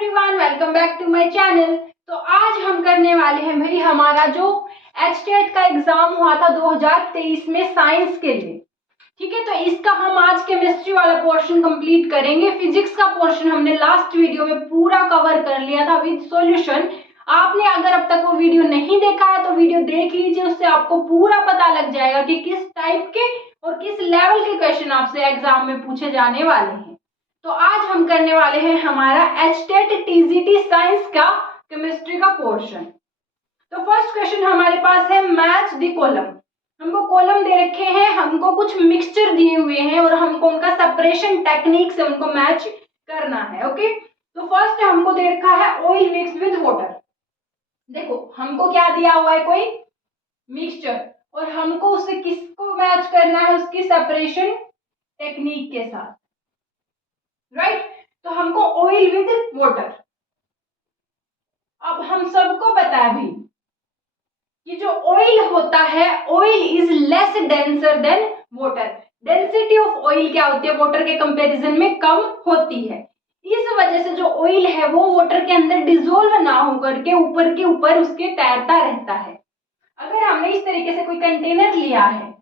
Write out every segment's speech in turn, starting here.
Everyone, welcome back to my channel. तो आज हम करने वाले हैं भाई हमारा जो एचटेट का एग्जाम हुआ था 2023 में साइंस के लिए। ठीक है, तो इसका हम आज केमिस्ट्री वाला पोर्शन कंप्लीट करेंगे। फिजिक्स का पोर्शन हमने लास्ट वीडियो में पूरा कवर कर लिया था विद सॉल्यूशन। आपने अगर अब तक वो वीडियो नहीं देखा है तो वीडियो देख लीजिए, उससे आपको पूरा पता लग जाएगा कि किस टाइप के और किस लेवल के क्वेश्चन आपसे एग्जाम में पूछे जाने वाले हैं। तो आज हम करने वाले हैं हमारा एचटेट टीजीटी साइंस का केमिस्ट्री का पोर्शन। तो फर्स्ट क्वेश्चन हमारे पास है मैच द कॉलम। हमको कॉलम दे रखे हैं, हमको कुछ मिक्सचर दिए हुए हैं और हमको उनका सेपरेशन टेक्निक से उनको मैच करना है। ओके, तो फर्स्ट हमको दे रखा है ऑयल मिक्स विद वाटर। देखो हमको क्या दिया हुआ है, कोई मिक्सचर, और हमको उसे किसको मैच करना है, उसकी सेपरेशन टेक्निक के साथ। राइट, तो हमको ऑयल विद वाटर। अब हम सबको पता है भाई कि जो ऑयल होता है, oil is less denser then water. Density of oil क्या होती है, वाटर के कंपैरिजन में कम होती है। इस वजह से जो ऑयल है वो वाटर के अंदर डिसॉल्व ना होकर के ऊपर के ऊपर उसके तैरता रहता है। अगर हमने इस तरीके से कोई कंटेनर लिया है,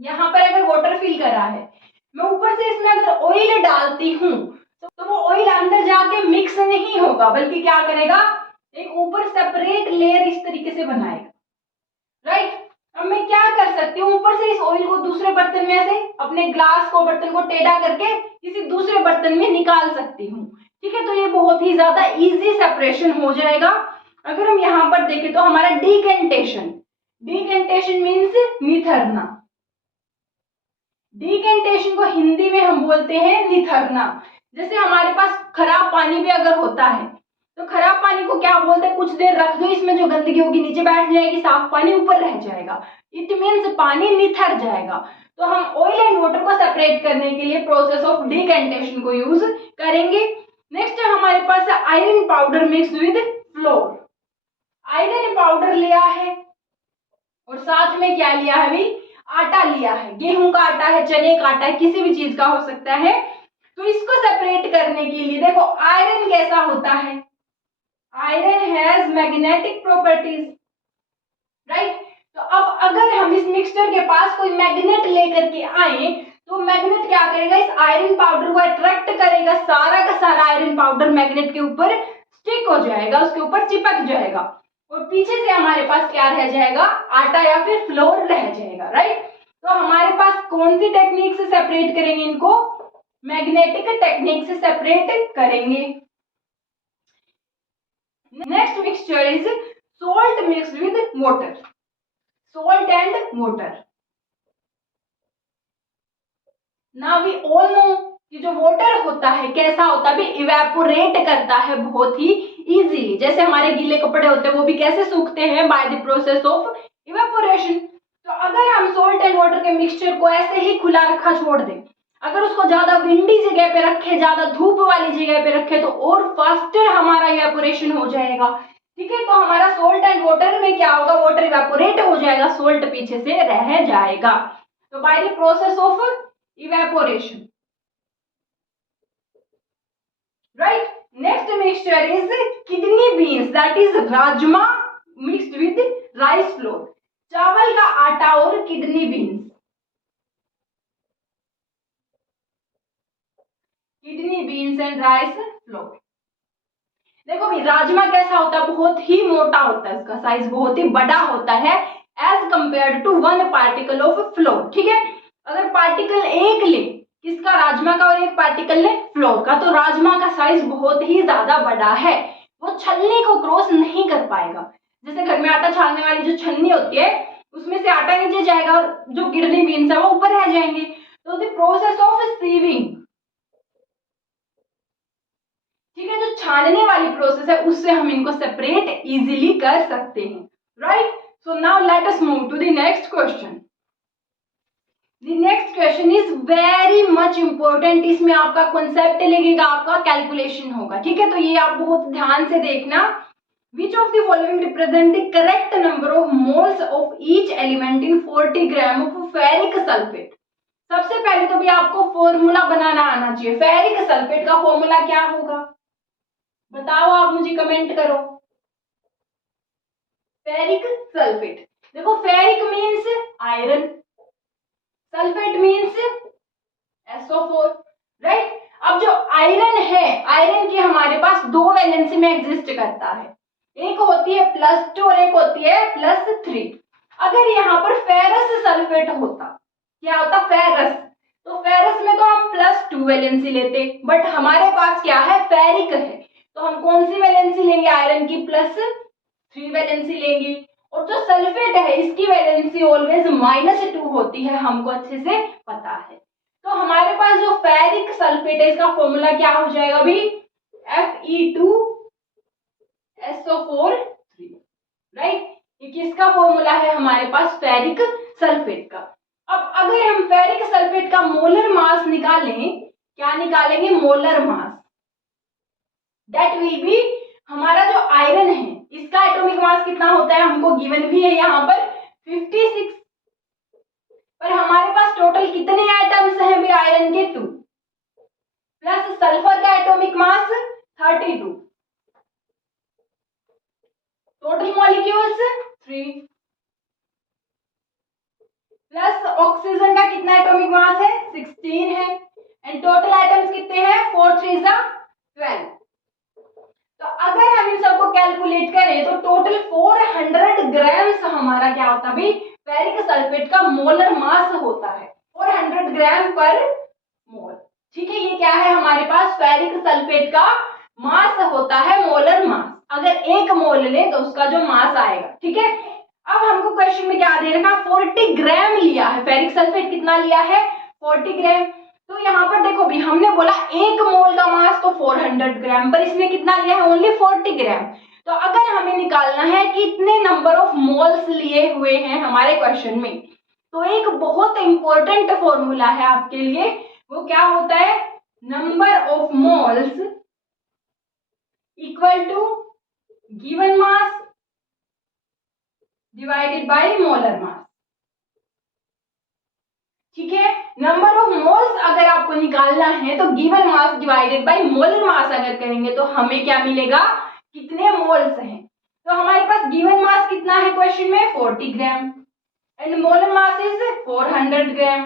यहाँ पर अगर वाटर फिल करा है, मैं ऊपर से इसमें अगर ऑयल डालती हूँ तो वो ऑयल अंदर जाके मिक्स नहीं होगा, बल्कि क्या करेगा, एक ऊपर सेपरेट लेयर इस तरीके से बनाएगा। राइट, अब मैं क्या कर सकती हूँ, ऊपर से इस ऑयल को दूसरे बर्तन में से अपने ग्लास को, बर्तन को टेढ़ा करके किसी दूसरे बर्तन में निकाल सकती हूँ। ठीक है, तो ये बहुत ही ज्यादा इजी सेपरेशन हो जाएगा। अगर हम यहाँ पर देखें तो हमारा डिकेंटेशन, डिकेंटेशन मीन्स निथरना। डिकेंटेशन को हिंदी में हम बोलते हैं निथरना। जैसे हमारे पास खराब पानी भी अगर होता है तो खराब पानी को क्या बोलते हैं, कुछ देर रख दो, इसमें जो गंदगी होगी नीचे बैठ जाएगी, साफ पानी ऊपर रह जाएगा। इट मीन्स पानी निथर जाएगा। तो हम ऑयल एंड वाटर को सेपरेट करने के लिए प्रोसेस ऑफ डिकेंटेशन को यूज करेंगे। नेक्स्ट हमारे पास iron powder mix with flour. Iron powder लिया है और साथ में क्या लिया है भाई, आटा लिया है। गेहूं का आटा है, चने का आटा है, किसी भी चीज का हो सकता है। तो इसको सेपरेट करने के लिए देखो आयरन कैसा होता है, iron has magnetic properties. Right, तो अब अगर हम इस मिक्सचर के पास कोई मैग्नेट लेकर के आए तो मैग्नेट क्या करेगा, इस आयरन पाउडर को अट्रैक्ट करेगा, सारा का सारा आयरन पाउडर मैग्नेट के ऊपर स्टिक हो जाएगा, उसके ऊपर चिपक जाएगा, और पीछे से हमारे पास क्या रह जाएगा, आटा या फिर फ्लोर रह जाएगा। राइट, तो हमारे पास कौन सी टेक्निक से सेपरेट करेंगे इनको, मैग्नेटिक टेक्निक से सेपरेट करेंगे। Next mixture is salt mix with water, salt and water. Now we all know कि जो वाटर होता है कैसा होता है, इवेपोरेट करता है बहुत ही इजीली। जैसे हमारे गीले कपड़े होते हैं वो भी कैसे सूखते हैं, by the process of evaporation. तो अगर हम सॉल्ट एंड वाटर के मिक्सचर को ऐसे ही खुला रखा छोड़ दें, अगर उसको ज्यादा विंडी जगह पे रखे, ज्यादा धूप वाली जगह पे रखे, तो और फास्टर हमारा इवेपोरेशन हो जाएगा। ठीक है, तो हमारा सॉल्ट एंड वाटर में क्या होगा, वाटर इवेपोरेट हो जाएगा, सॉल्ट पीछे से रह जाएगा। तो by the process of evaporation. Right, next mixture is kidney beans, that is rajma mixed with rice flour. चावल का आटा और kidney beans, kidney beans and rice flour. देखो भाई राजमा कैसा होता है, बहुत ही मोटा होता है, इसका साइज बहुत ही बड़ा होता है as compare to one particle of flour. ठीक है, अगर पार्टिकल एक ले किसका, राजमा का, और एक पार्टिकल ले फ्लोर का, तो राजमा का साइज बहुत ही ज्यादा बड़ा है, वो छलनी को क्रॉस नहीं कर पाएगा। जैसे घर में आटा छानने वाली जो छन्नी होती है उसमें से आटा नीचे जाएगा और जो किडनी बीन्स है वो ऊपर रह जाएंगे। तो द प्रोसेस ऑफ सीविंग, ठीक है, जो छानने वाली प्रोसेस है उससे हम इनको सेपरेट इजीली कर सकते हैं। Right, so now let us move to the next question. The next question is very much important. इसमें आपका कॉन्सेप्ट लगेगा, आपका कैलकुलेशन होगा। ठीक है, तो ये आप बहुत ध्यान से देखना। विच of the following represent the correct number of moles of each element in 40 gram of ferric sulphate. सबसे पहले तो भी आपको फॉर्मूला बनाना आना चाहिए। फेरिक सल्फेट का फॉर्मूला क्या होगा, बताओ, आप मुझे कमेंट करो। Ferric sulphate. देखो ferric means iron, sulphate means SO4, right. अब जो आयरन है, आयरन की हमारे पास दो वैलेंसी में एग्जिस्ट करता है, एक होती है +2 और एक होती है +3। अगर यहाँ पर फेरस सल्फेट होता, क्या होता फेरस, तो फेरस में तो हम +2 वैलेंसी लेते, बट हमारे पास क्या है फेरिक है, तो हम कौन सी वैलेंसी लेंगे, आयरन की +3 वैलेंसी लेंगे। और जो सल्फेट है इसकी वैलेंसी ऑलवेज -2 होती है, हमको अच्छे से पता है। तो हमारे पास जो फेरिक सल्फेट है इसका फॉर्मूला क्या हो जाएगा अभी, Fe2SO4, राइट। ये किसका फॉर्मूला है हमारे पास, फेरिक सल्फेट का। अब अगर हम फेरिक सल्फेट का मोलर मास निकालें, क्या निकालेंगे, molar mass, that will be, हमारा जो आयरन है इसका एटॉमिक मास कितना होता है हमको गिवन भी है यहाँ पर 56, पर हमारे पास टोटल कितने एटम्स हैं भी आयरन के 2, प्लस सल्फर का atomic mass 32, total molecules 3, plus oxygen का कितना एटॉमिक मास है 16 है, एंड टोटल एटम्स कितने हैं 4 3 12। तो अगर हम इन सबको कैलकुलेट करें तो टोटल 400 ग्राम्स हमारा क्या होता है, फेरिक सल्फेट का मोलर मास होता है, 400 ग्राम पर मोल। ठीक है, ये क्या है हमारे पास फेरिक सल्फेट का मास होता है, मोलर मास। अगर 1 मोल ले तो उसका जो मास आएगा, ठीक है। अब हमको क्वेश्चन में क्या दे रखा, 40 ग्राम लिया है, फेरिक सल्फेट कितना लिया है 40 ग्राम। तो यहाँ पर देखो भी हमने बोला 1 मोल का मास तो 400 ग्राम, पर इसने कितना लिया है ओनली 40 ग्राम। तो अगर हमें निकालना है कि कितने नंबर ऑफ मोल्स लिए हुए हैं हमारे क्वेश्चन में, तो एक बहुत इंपॉर्टेंट फॉर्मूला है आपके लिए, वो क्या होता है, number of moles equal to given mass divided by molar mass. ठीक है, नंबर ऑफ मोल्स अगर आपको निकालना है तो given mass divided by molar मास अगर करेंगे तो हमें क्या मिलेगा, कितने मोल्स हैं। तो हमारे पास गिवन मास कितना है क्वेश्चन में 40 gram and molar mass is 400 ग्राम।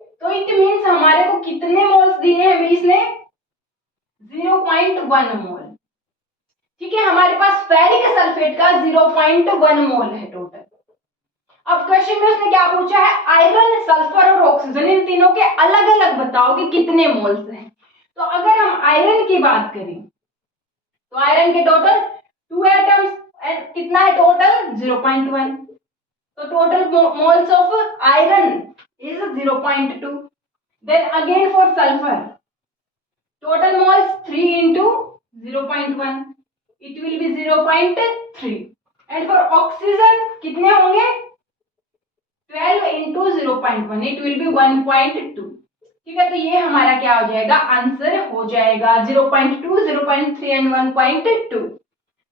तो इट मीन्स हमारे को कितने मोल्स दिए हैं इसने 0.1 मोल। ठीक है, हमारे पास फेरिक सल्फेट का 0.1 मोल है टोटल। अब क्वेश्चन में उसने क्या पूछा है, आयरन सल्फर और ऑक्सीजन इन तीनों के अलग अलग बताओ कि कितने मोल्स हैं। तो अगर हम आयरन की बात करें तो आयरन के टोटल 2 एटम्स एंड कितना है टोटल 0.1, तो total moles of iron is 0.2। Then again for sulphur total moles 3 into 0.1, it will be 0.3 and for oxygen कितने होंगे 12 into 0.1, it will be 1.2। ठीक है, तो ये हमारा क्या हो जाएगा, आंसर हो जाएगा 0.2, 0.3 एंड 1.2।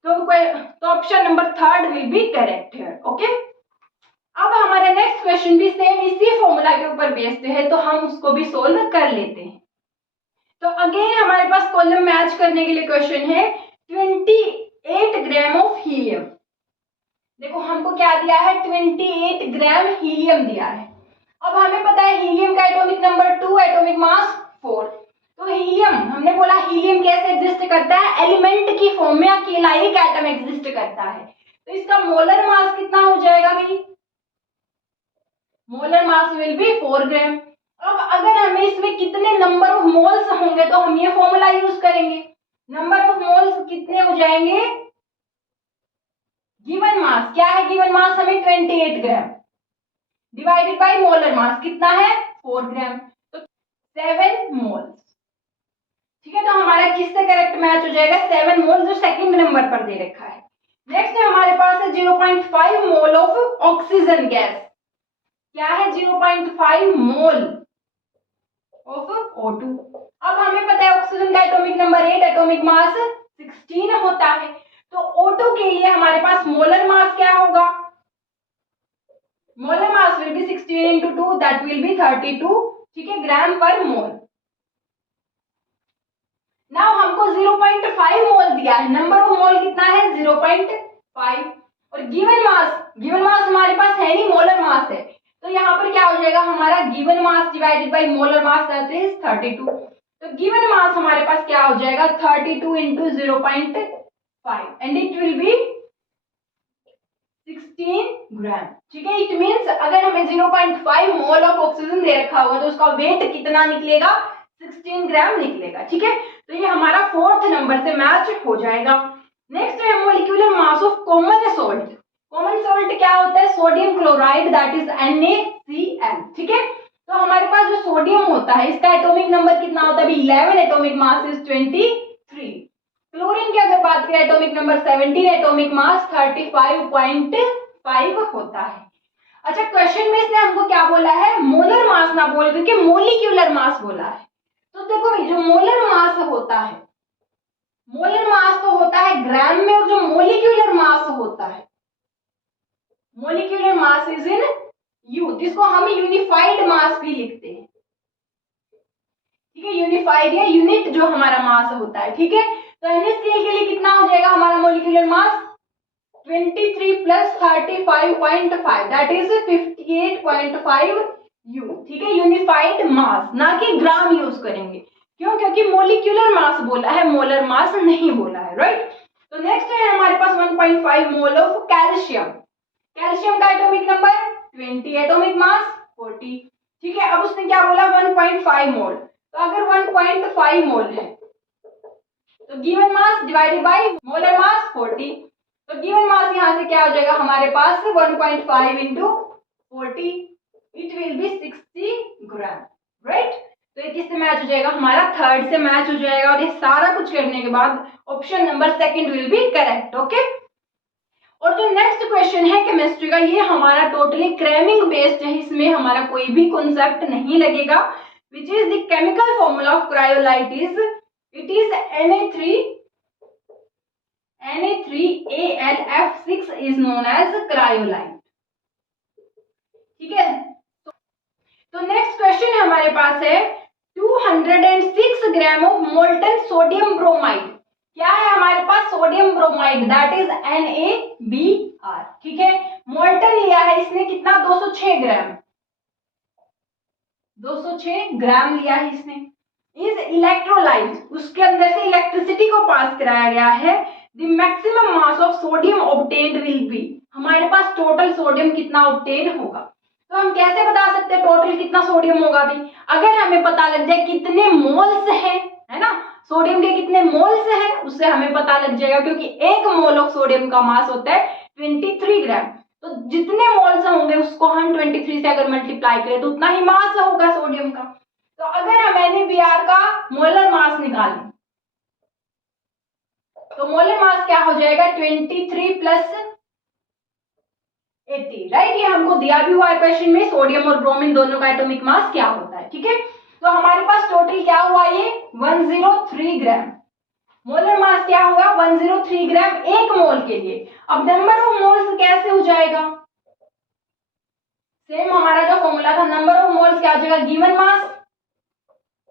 तो option number 3 will be correct है। ओके, अब हमारा नेक्स्ट क्वेश्चन भी सेम इसी फॉर्मूला के ऊपर बेस्ड है, तो हम उसको भी सोल्व कर लेते हैं। तो अगेन हमारे पास कॉलम मैच करने के लिए क्वेश्चन है 28 ग्राम ऑफ हीलियम। देखो हमको क्या दिया है 28 ग्राम हीलियम दिया है। अब हमें पता है हीलियम का एटॉमिक नंबर 2, एटॉमिक मास 4। तो हीलियम हमने बोला हीलियम कैसे एग्जिस्ट करता है, एलिमेंट की फॉर्म में अकेला एक एटम एग्जिस्ट करता है। तो इसका मोलर मास कितना हो जाएगा भाई, मोलर मास विल बी 4 ग्राम। अब अगर हमें इसमें कितने नंबर ऑफ मोल्स होंगे तो हम ये फॉर्मूला यूज करेंगे, नंबर ऑफ मोल्स कितने हो जाएंगे, गिवन मास क्या है, गिवन मास हमें 28 ग्राम डिवाइडेड बाय मोलर मास कितना है 4 ग्राम, तो 7 मोल्स। ठीक है, तो हमारा किससे करेक्ट मैच हो जाएगा 7 मोल, जो सेकंड नंबर पर दे रखा है। नेक्स्ट है हमारे पास है 0.5 मोल ऑफ ऑक्सीजन गैस। क्या है 0.5 मोल ऑफ O2। अब हमें पता है ऑक्सीजन का एटॉमिक नंबर 8, एटॉमिक मास 16 होता है। तो O2 के लिए हमारे पास मोलर मास क्या होगा, molar mass will be 16 into 2, that will be 32। ठीक है, ग्राम पर मोल। नाउ हमको 0.5 मोल दिया है, नंबर ऑफ मोल कितना है 0.5, और गिवन मास हमारे पास है नहीं, मोलर मास है, तो यहाँ पर क्या हो जाएगा हमारा given mass divided by molar mass that is 32। तो गिवन मास हमारे पास क्या हो जाएगा 32 into 0.5 and it will be 16 ग्राम। ठीक है, इट मींस अगर हमें 0.5 मोल ऑफ ऑक्सीजन दे रखा होगा तो उसका वेट कितना निकलेगा 16 ग्राम निकलेगा। ठीक है, तो ये हमारा फोर्थ नंबर से मैच हो जाएगा। नेक्स्ट है molecular mass of common salt. Common salt क्या होता है sodium chloride that is NaCl। ठीक है, तो हमारे पास जो सोडियम होता है इसका एटॉमिक नंबर कितना होता है 11, एटॉमिक मास इज 23। क्लोरीन की अगर बात करें एटॉमिक नंबर 17, एटॉमिक मास 35.5 होता है। अच्छा, क्वेश्चन में इसने हमको क्या बोला है मोलर मास ना बोल करके मोलिक्यूलर मास बोला है। तो देखो जो मोलर मास होता है, मोलर मास तो होता है ग्राम में, और जो मोलिक्यूलर मास होता है molecular mass is in you, जिसको हम यूनिफाइड मास भी लिखते हैं। ठीक है, यूनिफाइड या यूनिट जो हमारा मास होता है। ठीक है, तो NaCl के लिए कितना हो जाएगा हमारा molecular mass 23 plus 35.5 that is 58.5 you. ठीक है, यूनिफाइड मास, ना कि ग्राम यूज करेंगे, क्यों? क्योंकि मोलिक्यूलर मास बोला है, मोलर मास नहीं बोला है, राइट। तो नेक्स्ट है हमारे पास 1.5 मोल ऑफ कैल्शियम। कैल्शियम का एटॉमिक नंबर 20, एटॉमिक मास 40। ठीक है, अब उसने क्या बोला 1.5 मोल, तो अगर 1.5 मोल है तो given mass divided by molar मास 40, तो गिवन मास यहां से क्या हो जाएगा हमारे पास 1.5 into 40, it will be 60 gram, right. तो ये किससे मैच हो जाएगा हमारा थर्ड से मैच हो जाएगा, और ये सारा कुछ करने के बाद option number second will be correct. Okay, और जो नेक्स्ट क्वेश्चन है केमिस्ट्री का, ये हमारा टोटली क्रैमिंग बेस्ड है, इसमें हमारा कोई भी कॉन्सेप्ट नहीं लगेगा। Which is the chemical formula of cryolite is, it is Na3AlF6 is known as cryolite. ठीक है, तो नेक्स्ट क्वेश्चन हमारे पास है 206 gram of molten sodium bromide. क्या है हमारे पास sodium bromide that is NaBr। ठीक है, मोल्टन लिया है इसने कितना 206 ग्राम, 206 ग्राम लिया है इसने। इज इलेक्ट्रोलाइट, उसके अंदर से इलेक्ट्रिसिटी को पास कराया गया है। The maximum mass of sodium obtained will be, हमारे पास टोटल सोडियम कितना ऑब्टेन होगा। तो हम कैसे बता सकते हैं टोटल कितना सोडियम होगा भी, अगर हमें पता लग जाए कितने मोल्स है ना, सोडियम के कितने मोल्स है उससे हमें पता लग जाएगा, क्योंकि एक मोल ऑफ सोडियम का मास होता है 23 ग्राम। तो जितने मोल्स होंगे उसको हम 23 से अगर मल्टीप्लाई करें तो उतना ही मास होगा सोडियम का। तो अगर हम NaBr का मोलर मास निकालें तो मोलर मास क्या हो जाएगा 23 प्लस 80, राइट। ये हमको दिया भी हुआ है क्वेश्चन में, सोडियम और ब्रोमीन दोनों का एटॉमिक मास क्या होता है। ठीक है, तो हमारे पास टोटल क्या हुआ ये 103 ग्राम, मोलर मास क्या होगा 103 ग्राम एक मोल के लिए। अब नंबर ऑफ मोल्स कैसे हो जाएगा, सेम हमारा जो फॉर्मूला था, नंबर ऑफ मोल्स क्या हो जाएगा given mass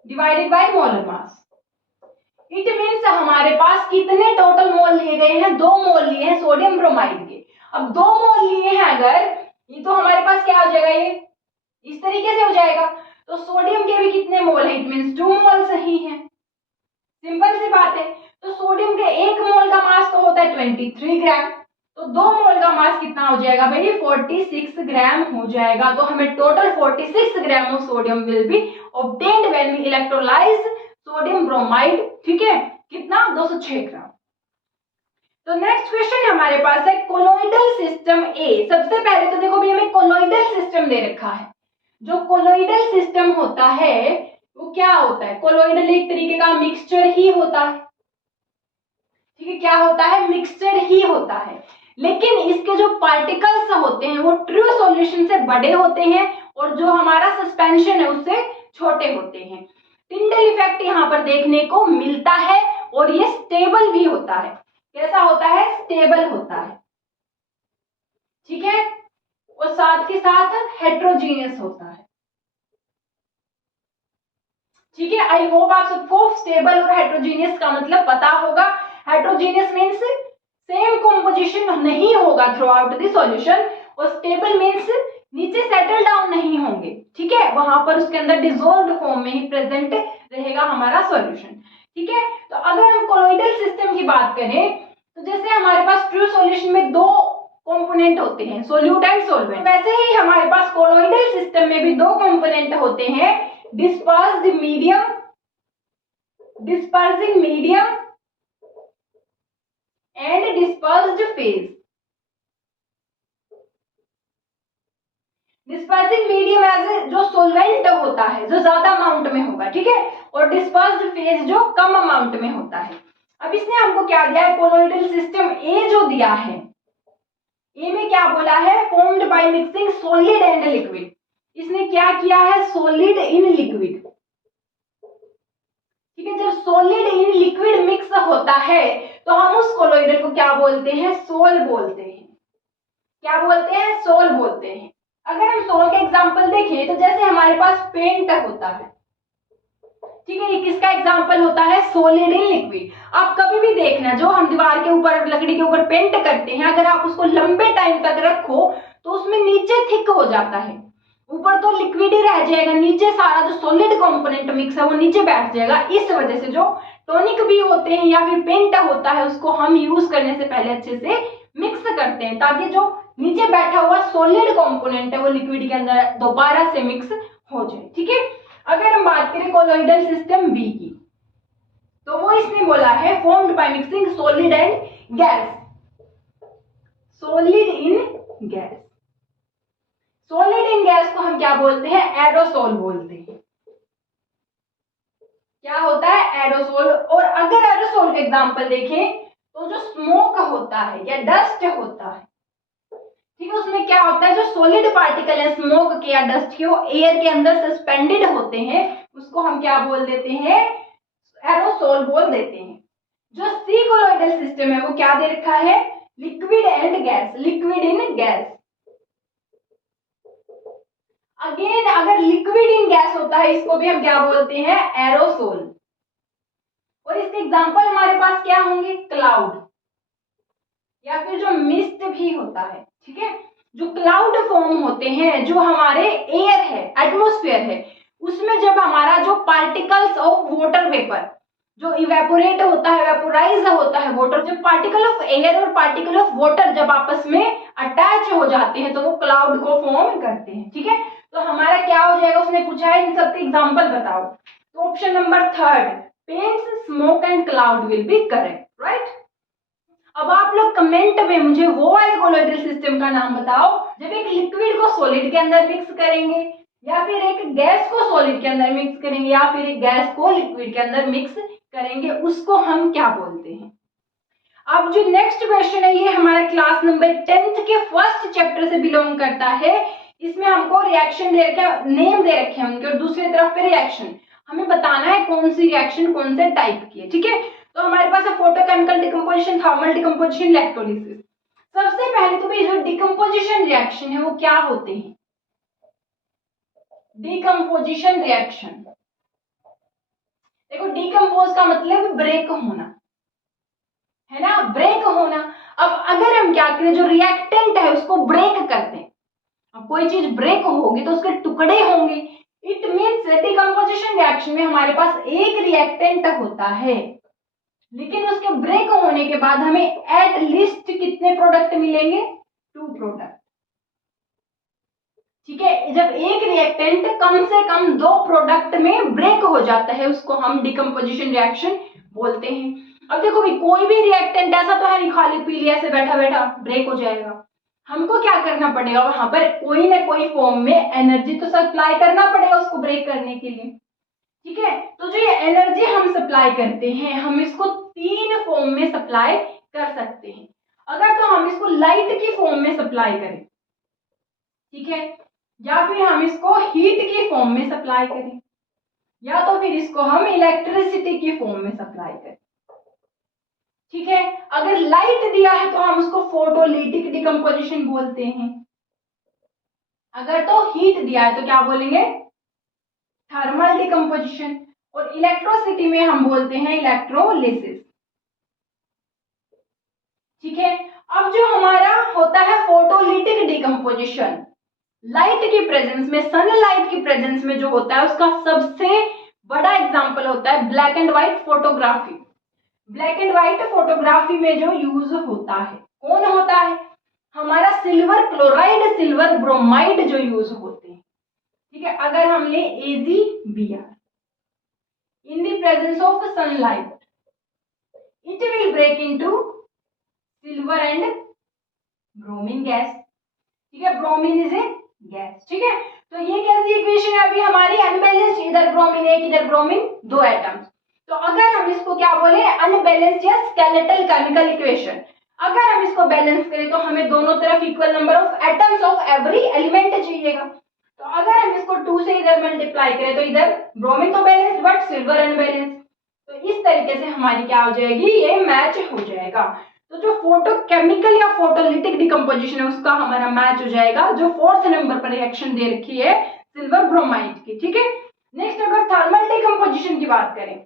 divided by molar mass. It means हमारे पास कितने टोटल मोल लिए गए हैं, 2 मोल लिए हैं सोडियम ब्रोमाइड के। अब 2 मोल लिए हैं अगर, ये तो हमारे पास क्या हो जाएगा ये इस तरीके से हो जाएगा, तो सोडियम के भी कितने मोल है, इट मींस 2 मोल सही है, सिंपल सी बात है। तो सोडियम के 1 मोल का मास तो होता है 23 ग्राम, तो 2 मोल का मास कितना हो जाएगा भाई 46 ग्राम हो जाएगा। तो हमें total 46 gram of sodium will be obtained when we electrolyse sodium bromide. ठीक है, कितना 206 ग्राम। तो नेक्स्ट क्वेश्चन हमारे पास है कोलोइडल सिस्टम ए। सबसे पहले तो देखो भी हमें कोलोइडल सिस्टम दे रखा है। जो कोलोइडल सिस्टम होता है वो क्या होता है, कोलोइडल एक तरीके का मिक्सचर ही होता है। ठीक है, क्या होता है मिक्सचर ही होता है, लेकिन इसके जो पार्टिकल्स होते हैं वो ट्रू सॉल्यूशन से बड़े होते हैं और जो हमारा सस्पेंशन है उससे छोटे होते हैं। टिंडल इफेक्ट यहाँ पर देखने को मिलता है और ये स्टेबल भी होता है। कैसा होता है, स्टेबल होता है। ठीक है, और साथ के साथ हेट्रोजीनियस होता है। ठीक है, आई होप आप सबको स्टेबल और हेट्रोजीनियस का मतलब मतलब पता होगा। हेट्रोजीनियस मीन्स सेम कॉम्पोजिशन नहीं होगा थ्रू आउट द सॉल्यूशन, और स्टेबल मीन्स नीचे सेटल डाउन नहीं होंगे, ठीक है, वहां पर उसके अंदर डिसॉल्व्ड फॉर्म में ही प्रेजेंट रहेगा हमारा सॉल्यूशन, ठीक है। तो अगर हम कोलोइडल सिस्टम की बात करें तो जैसे हमारे पास ट्रू सॉल्यूशन में दो कंपोनेंट होते हैं, सोल्यूट एंड सॉल्वेंट, वैसे ही हमारे पास कोलोइडल सिस्टम में भी दो कंपोनेंट होते हैं, dispersed medium, dispersing medium and dispersed phase. Dispersing medium as जो सोलवेंट होता है जो ज्यादा अमाउंट में होगा, ठीक है, और डिस्पर्स्ड फेज जो कम अमाउंट में होता है। अब इसने हमको क्या दिया है, कोलोइडल सिस्टम ए जो दिया है, ए में क्या बोला है, formed by mixing solid and liquid. इसने क्या किया है, सॉलिड इन लिक्विड, ठीक है। जब सॉलिड इन लिक्विड मिक्स होता है तो हम उस कोलोइडल को क्या बोलते हैं, सोल बोलते हैं। क्या बोलते हैं, सोल बोलते हैं। अगर हम सोल का एग्जांपल देखें तो जैसे हमारे पास पेंट होता है, ठीक है, ये किसका एग्जांपल होता है, सॉलिड इन लिक्विड। आप कभी भी देखना, जो हम दीवार के ऊपर लकड़ी के ऊपर पेंट करते हैं, अगर आप उसको लंबे टाइम तक रखो तो उसमें नीचे थिक हो जाता है, ऊपर तो लिक्विड ही रह जाएगा, नीचे सारा जो सॉलिड कंपोनेंट मिक्स है वो नीचे बैठ जाएगा। इस वजह से जो टॉनिक भी होते हैं या फिर पेंट होता है उसको हम यूज करने से पहले अच्छे से मिक्स करते हैं, ताकि जो नीचे बैठा हुआ सॉलिड कंपोनेंट है वो लिक्विड के अंदर दोबारा से मिक्स हो जाए, ठीक है। अगर हम बात करें कोलोइडल सिस्टम बी की, तो वो इसने बोला है formed by mixing solid and gas, solid in gas. Solid in gas को हम क्या बोलते हैं, एरोसोल बोलते हैं। क्या होता है, एरोसोल। और अगर एरोसोल का एग्जांपल देखें तो जो स्मोक होता है या डस्ट होता है, ठीक है, उसमें क्या होता है, जो सॉलिड पार्टिकल है स्मोक के या डस्ट के, वो एयर के अंदर सस्पेंडेड होते हैं, उसको हम क्या बोल देते हैं, एरोसोल बोल देते हैं। जो सी कोलोइडल सिस्टम है वो क्या दे रखा है, liquid and gas, liquid in gas. Again अगर लिक्विड इन गैस होता है इसको भी हम क्या बोलते हैं, एरोसोल। और इसके एग्जांपल हमारे पास क्या होंगे, क्लाउड या फिर जो मिस्ट भी होता है, ठीक है। जो क्लाउड फॉर्म होते हैं, जो हमारे एयर है, एटमॉस्फेयर है, उसमें जब हमारा जो पार्टिकल्स ऑफ वाटर वेपर जो इवेपोरेट होता है, वेपोराइज होता है वाटर, जब पार्टिकल ऑफ एयर और पार्टिकल ऑफ वाटर जब आपस में अटैच हो जाते हैं तो वो क्लाउड को फॉर्म करते हैं, ठीक है। तो हमारा क्या हो जाएगा, उसने पूछा है इन सबके एग्जांपल बताओ, तो option number third, paints smoke and cloud will be correct, right. अब आप लोग कमेंट में मुझे वो वाले कोलोइडल सिस्टम का नाम बताओ जब एक लिक्विड को सॉलिड के अंदर मिक्स करेंगे, या फिर एक गैस को सॉलिड के अंदर मिक्स करेंगे, या फिर एक गैस को लिक्विड के अंदर मिक्स करेंगे, उसको हम क्या बोलते हैं। अब जो नेक्स्ट क्वेश्चन है ये हमारा क्लास नंबर 10th के फर्स्ट चैप्टर से बिलोंग करता है। इसमें हमको रिएक्शन दे रखे, नेम दे रखे हैं उनके, और दूसरी तरफ पे रिएक्शन, हमें बताना है कौन सी रिएक्शन कौन से टाइप की है, ठीक है। तो हमारे पास है photochemical decomposition, thermal decomposition, electrolysis. सबसे पहले तो भाई जो डिकम्पोजिशन रिएक्शन है वो क्या होते हैं, डिकम्पोजिशन रिएक्शन, देखो डिकम्पोज का मतलब ब्रेक होना है ना, ब्रेक होना। अब अगर हम क्या करें, जो रिएक्टेंट है उसको ब्रेक करते हैं, अब कोई चीज ब्रेक होगी तो उसके टुकड़े होंगे, इट मीन्स डिकम्पोजिशन रिएक्शन में हमारे पास एक रिएक्टेंट होता है, लेकिन उसके ब्रेक होने के बाद हमें एट लीस्ट कितने प्रोडक्ट मिलेंगे, 2 प्रोडक्ट, ठीक है। जब एक रिएक्टेंट कम से कम 2 प्रोडक्ट में ब्रेक हो जाता है उसको हम डिकम्पोजिशन रिएक्शन बोलते हैं। अब देखो भाई कोई भी रिएक्टेंट ऐसा तो है नहीं खाली पी लिया से बैठा बैठा ब्रेक हो जाएगा, हमको क्या करना पड़ेगा, वहां पर कोई ना कोई फॉर्म में एनर्जी तो सप्लाई करना पड़ेगा उसको ब्रेक करने के लिए, ठीक है। तो जो ये एनर्जी हम सप्लाई करते हैं हम इसको 3 फॉर्म में सप्लाई कर सकते हैं। अगर तो हम इसको लाइट की फॉर्म में सप्लाई करें, ठीक है, या फिर हम इसको हीट की फॉर्म में सप्लाई करें, या तो फिर इसको हम इलेक्ट्रिसिटी की फॉर्म में सप्लाई करें, ठीक है। अगर लाइट दिया है तो हम उसको फोटोलिटिक डिकम्पोजिशन बोलते हैं, अगर तो हीट दिया है तो क्या बोलेंगे, थर्मल डिकम्पोजिशन, और इलेक्ट्रोसिटी में हम बोलते हैं इलेक्ट्रोलिसिस। ठीक है, अब जो हमारा होता है फोटोलिटिक डिकम्पोजिशन, लाइट की प्रेजेंस में, सनलाइट की प्रेजेंस में जो होता है उसका सबसे बड़ा एग्जांपल होता है black and white photography. Black and white photography में जो यूज होता है, कौन होता है, हमारा सिल्वर क्लोराइड, सिल्वर ब्रोमाइड जो यूज होते हैं। ठीक है, अगर हम ले AgBr in the presence of sunlight it will break into silver and bromine gas. ठीक है, ब्रोमीन इज ए गैस। ठीक है, तो ये कैसी इक्वेशन है अभी हमारी, अनबैलेंस्ड, इधर ब्रोमीन एक, इधर ब्रोमीन दो एटम्स। तो अगर हम इसको क्या बोले, अनबैलेंस्ड या स्केलेटल केमिकल इक्वेशन। अगर हम इसको बैलेंस करें तो हमें दोनों तरफ equal number of atoms of every element चाहिएगा। तो अगर हम इसको 2 से इधर मल्टीप्लाई करें तो इधर ब्रोमीन तो बैलेंस बट सिल्वर अनबैलेंस, तो इस तरीके से हमारी क्या हो जाएगी, ये मैच हो जाएगा। तो जो फोटोकेमिकल या फोटोलिटिक डिकम्पोजिशन है उसका हमारा मैच हो जाएगा, जो 4th नंबर पर रिएक्शन दे रखी है सिल्वर ब्रोमाइड की। ठीक है, नेक्स्ट अगर थर्मल डिकम्पोजिशन की बात करें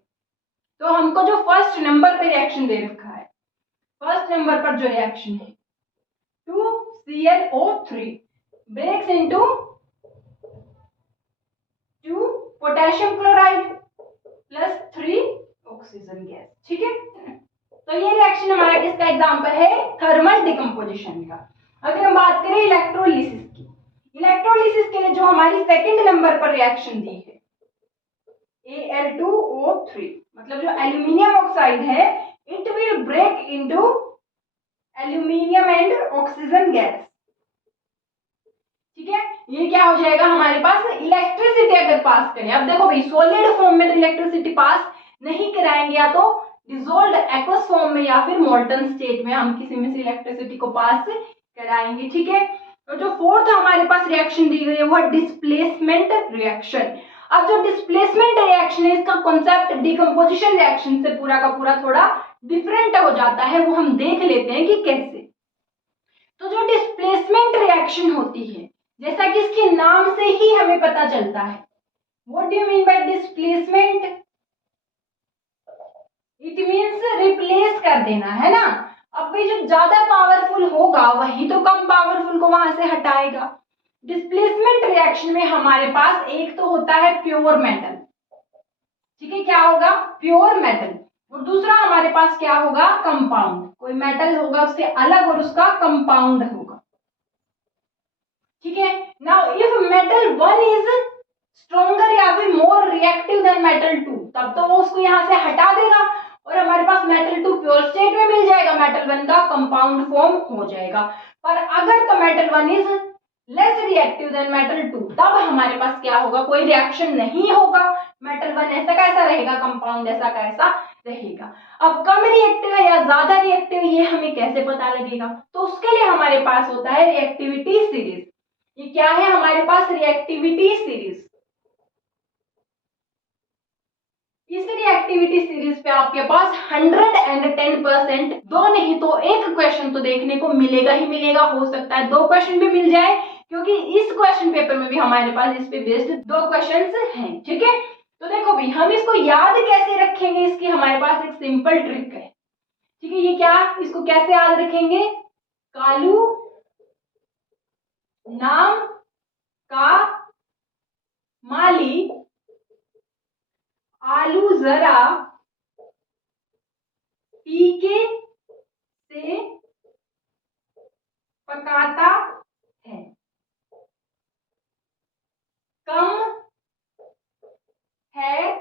तो हमको जो 1st नंबर पर रिएक्शन दे रखा है, 1st नंबर पर जो रिएक्शन है 2ClO3 breaks into 2 potassium chloride plus 3 oxygen gas. ठीक है, तो ये रिएक्शन हमारा किसका एग्जांपल है, थर्मल डिकम्पोजिशन का। अगर हम बात करें इलेक्ट्रोलिसिस की, इलेक्ट्रोलिसिस के लिए जो हमारी 2nd नंबर पर रिएक्शन दी है Al2O3, मतलब जो एल्यूमिनियम ऑक्साइड है it will break into aluminium and oxygen gas. ठीक है, ये क्या हो जाएगा हमारे पास, इलेक्ट्रिसिटी अगर पास करें, अब देखो भाई सॉलिड फॉर्म में तो इलेक्ट्रिसिटी पास नहीं कराएंगे, या तो डिसॉल्व्ड एक्वस फॉर्म में या फिर मोल्टन स्टेट में हम किसी में से इलेक्ट्रिसिटी को पास कराएंगे। ठीक है, तो जो 4th हमारे पास रिएक्शन दी गई है वो डिस्प्लेसमेंट रिएक्शन। अब जो डिस्प्लेसमेंट रिएक्शन है इसका कॉन्सेप्ट डिकम्पोजिशन रिएक्शन से पूरा का पूरा थोड़ा डिफरेंट हो जाता है, वो हम देख लेते हैं कि कैसे। तो जो डिस्प्लेसमेंट रिएक्शन होती है, जैसा कि इसके नाम से ही हमें पता चलता है, what do you mean by displacement, it means replace कर देना, है ना। अब भाई जो ज्यादा पावरफुल होगा वही तो कम पावरफुल को वहां से हटाएगा। डिस्प्लेसमेंट रिएक्शन में हमारे पास एक तो होता है प्योर मेटल, ठीक है, क्या होगा, प्योर मेटल, और दूसरा हमारे पास क्या होगा, कंपाउंड, कोई मेटल होगा उससे अलग और उसका कंपाउंड होगा। ठीक है, now if metal 1 is stronger या फिर मोर रिएक्टिव देन मेटल 2, तब तो वो उसको यहां से हटा देगा और हमारे पास मेटल 2 प्योर स्टेट में मिल जाएगा, मेटल 1 का कंपाउंड फॉर्म हो जाएगा। पर अगर तो metal 1 is less reactive than metal 2, तब हमारे पास क्या होगा, कोई रिएक्शन नहीं होगा, मेटल 1 ऐसा कैसा रहेगा, कंपाउंड ऐसा कैसा रहेगा। अब कम रिएक्टिव है या ज्यादा रिएक्टिव ये हमें कैसे पता लगेगा, तो उसके लिए हमारे पास होता है रिएक्टिविटी सीरीज। ये क्या है हमारे पास, रिएक्टिविटी सीरीज। इस रिएक्टिविटी सीरीज पे आपके पास 110% दो नहीं तो एक क्वेश्चन तो देखने को मिलेगा ही मिलेगा, हो सकता है 2 क्वेश्चन भी मिल जाए, क्योंकि इस क्वेश्चन पेपर में भी हमारे पास इस पे बेस्ड 2 क्वेश्चंस हैं। ठीक है, तो देखो भाई हम इसको याद कैसे रखेंगे, इसकी हमारे पास एक सिंपल ट्रिक है। ठीक है, ये क्या, इसको कैसे याद रखेंगे, कालू नाम का माली आलू जरा पीके से पकाता है, कम है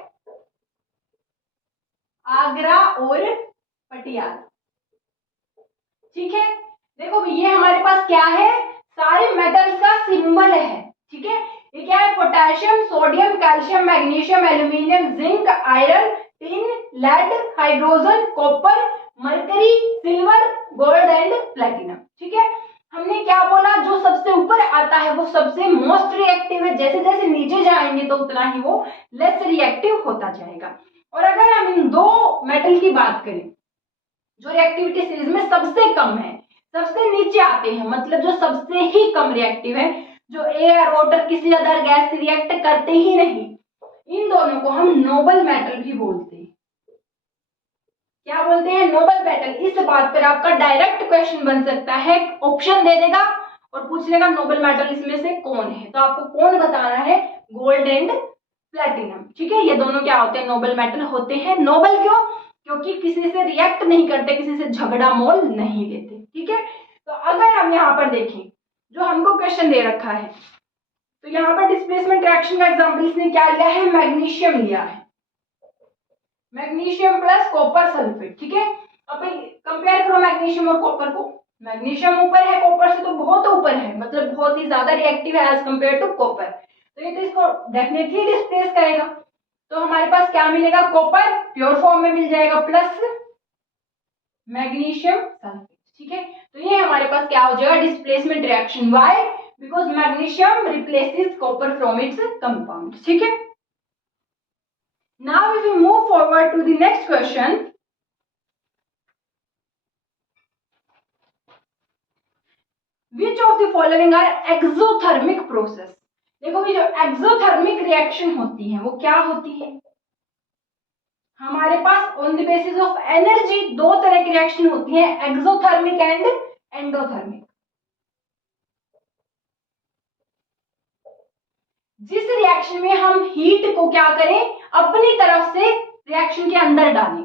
आगरा और पटियाला। ठीक है, देखो ये हमारे पास क्या है, सारे मेटल्स का सिंबल है। ठीक है, ये क्या है, potassium, sodium, calcium, magnesium, aluminium, zinc, iron, tin, lead, hydrogen, copper, mercury, silver, gold and platinum. ठीक है, हमने क्या बोला, जो सबसे ऊपर आता है वो सबसे मोस्ट रिएक्टिव है, जैसे जैसे नीचे जाएंगे तो उतना ही वो लेस रिएक्टिव होता जाएगा। और अगर हम इन 2 मेटल की बात करें जो रिएक्टिविटी सीरीज में सबसे कम है, सबसे नीचे आते हैं, मतलब जो सबसे ही कम रिएक्टिव है, जो एयर वाटर किसी अदर गैस से रिएक्ट करते ही नहीं, इन दोनों को हम नोबल मेटल भी बोलते हैं। क्या बोलते हैं? Nobel metal. इस बात पर आपका डायरेक्ट क्वेश्चन बन सकता है, ऑप्शन दे देगा और पूछ लेगा नोबल मेटल इसमें से कौन है, तो आपको कौन बताना है? Gold and platinum. ठीक है, ये दोनों क्या होते हैं? नोबल मेटल होते हैं। नोबल क्यों? क्योंकि किसी से रिएक्ट नहीं करते, किसी से झगड़ा मोल नहीं लेते। ठीक है, तो अगर हम यहाँ पर देखें जो हमको क्वेश्चन दे रखा है, तो यहाँ पर डिस्प्लेसमेंट रिएक्शन का एग्जाम्पल इसने क्या लिया है? मैग्नीशियम लिया है, मैग्नीशियम प्लस कॉपर सल्फेट। ठीक है, अब कंपेयर करो मैग्नीशियम और कॉपर को। मैग्नीशियम ऊपर है कॉपर से, तो बहुत ऊपर है, मतलब बहुत ही ज्यादा रिएक्टिव है एज कंपेयर टू कॉपर, तो ये तो इसको डेफिनेटली डिस्प्लेस करेगा। तो हमारे पास क्या मिलेगा? कॉपर प्योर फॉर्म में मिल जाएगा प्लस मैग्नीशियम सल्फेट। ठीक है, तो ये हमारे पास क्या हो जाएगा? Displacement reaction. Why? Because magnesium replaces copper from its compound. ठीक है, now we move forward to the next question. Which of the following are exothermic process? देखो ये जो एक्सोथर्मिक रिएक्शन होती है वो क्या होती है? हमारे pass on the basis of energy दो तरह की रिएक्शन होती है, एक्सोथर्मिक एंड एंडोथर्मिक। जिस रिएक्शन में हम हीट को क्या करें? अपनी तरफ से रिएक्शन के अंदर डालें।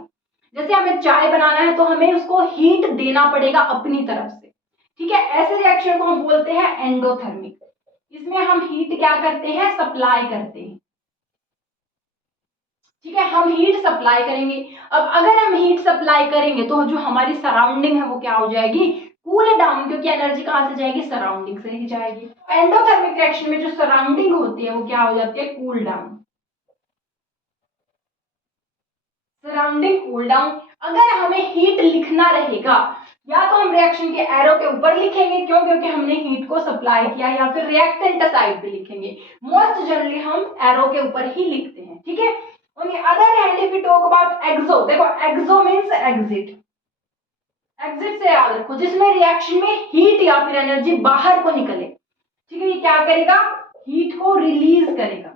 जैसे हमें चाय बनाना है तो हमें उसको हीट देना पड़ेगा अपनी तरफ से। ठीक है, ऐसे रिएक्शन को हम बोलते हैं एंडोथर्मिक। इसमें हम हीट क्या करते हैं? सप्लाई करते हैं। ठीक है, हम हीट सप्लाई करेंगे। अब अगर हम हीट सप्लाई करेंगे तो जो हमारी सराउंडिंग है वो क्या हो जाएगी? कूल डाउन, क्योंकि एनर्जी कहां से जाएगी? सराउंडिंग से ही जाएगी। एंडोथर्मिक रिएक्शन में जो सराउंडिंग होती है वो क्या हो जाती है? Cool down. Surrounding cool down. अगर हमें हीट लिखना रहेगा या तो हम रिएक्शन के एरो के ऊपर लिखेंगे, क्यों? क्योंकि हमने हीट को सप्लाई किया, या फिर रिएक्टेंट साइड पे लिखेंगे। मोस्ट जनरली हम एरो के ऊपर ही लिखते हैं। ठीक है, on the other hand if you talk about exo, देखो एक्सो मींस एग्जिट। एग्जिट से याद रखो, जिसमें रिएक्शन में हीट या फिर एनर्जी बाहर को निकले। ठीक है, ये क्या करेगा? हीट को रिलीज करेगा।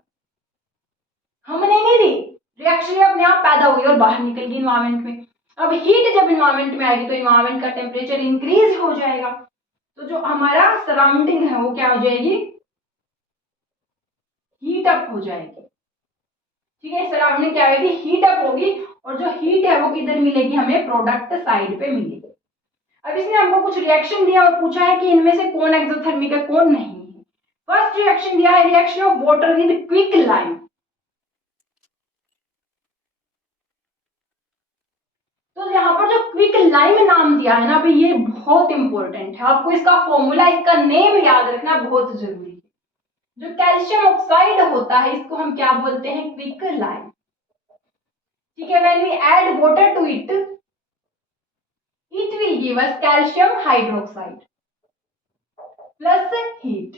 हमने नहीं दी, रिएक्शन अपने आप पैदा होगी और बाहर निकल गई इन्वायरमेंट में। अब हीट जब इन्वायरमेंट में आएगी तो इन्वायरमेंट का टेम्परेचर इंक्रीज हो जाएगा, तो जो हमारा सराउंडिंग है वो क्या हो जाएगी? हीट अप हो जाएगी। ठीक है, सराउंडिंग क्या होगी? हीट अप होगी, और जो हीट है वो किधर मिलेगी? हमें प्रोडक्ट साइड पे मिलेगी। अब इसने हमको कुछ रिएक्शन दिया और पूछा है कि इनमें से कौन एक्सोथर्मिक है कौन नहीं है। फर्स्ट रिएक्शन दिया है reaction of water with quick lime. तो यहाँ पर जो क्विक लाइम नाम दिया है ना भाई, ये बहुत इंपॉर्टेंट है। आपको इसका फॉर्मूला, इसका नेम याद रखना बहुत जरूरी है। जो कैल्शियम ऑक्साइड होता है इसको हम क्या बोलते हैं? Quick lime. ठीक है, when we add water to it, it will give us calcium hydroxide plus heat.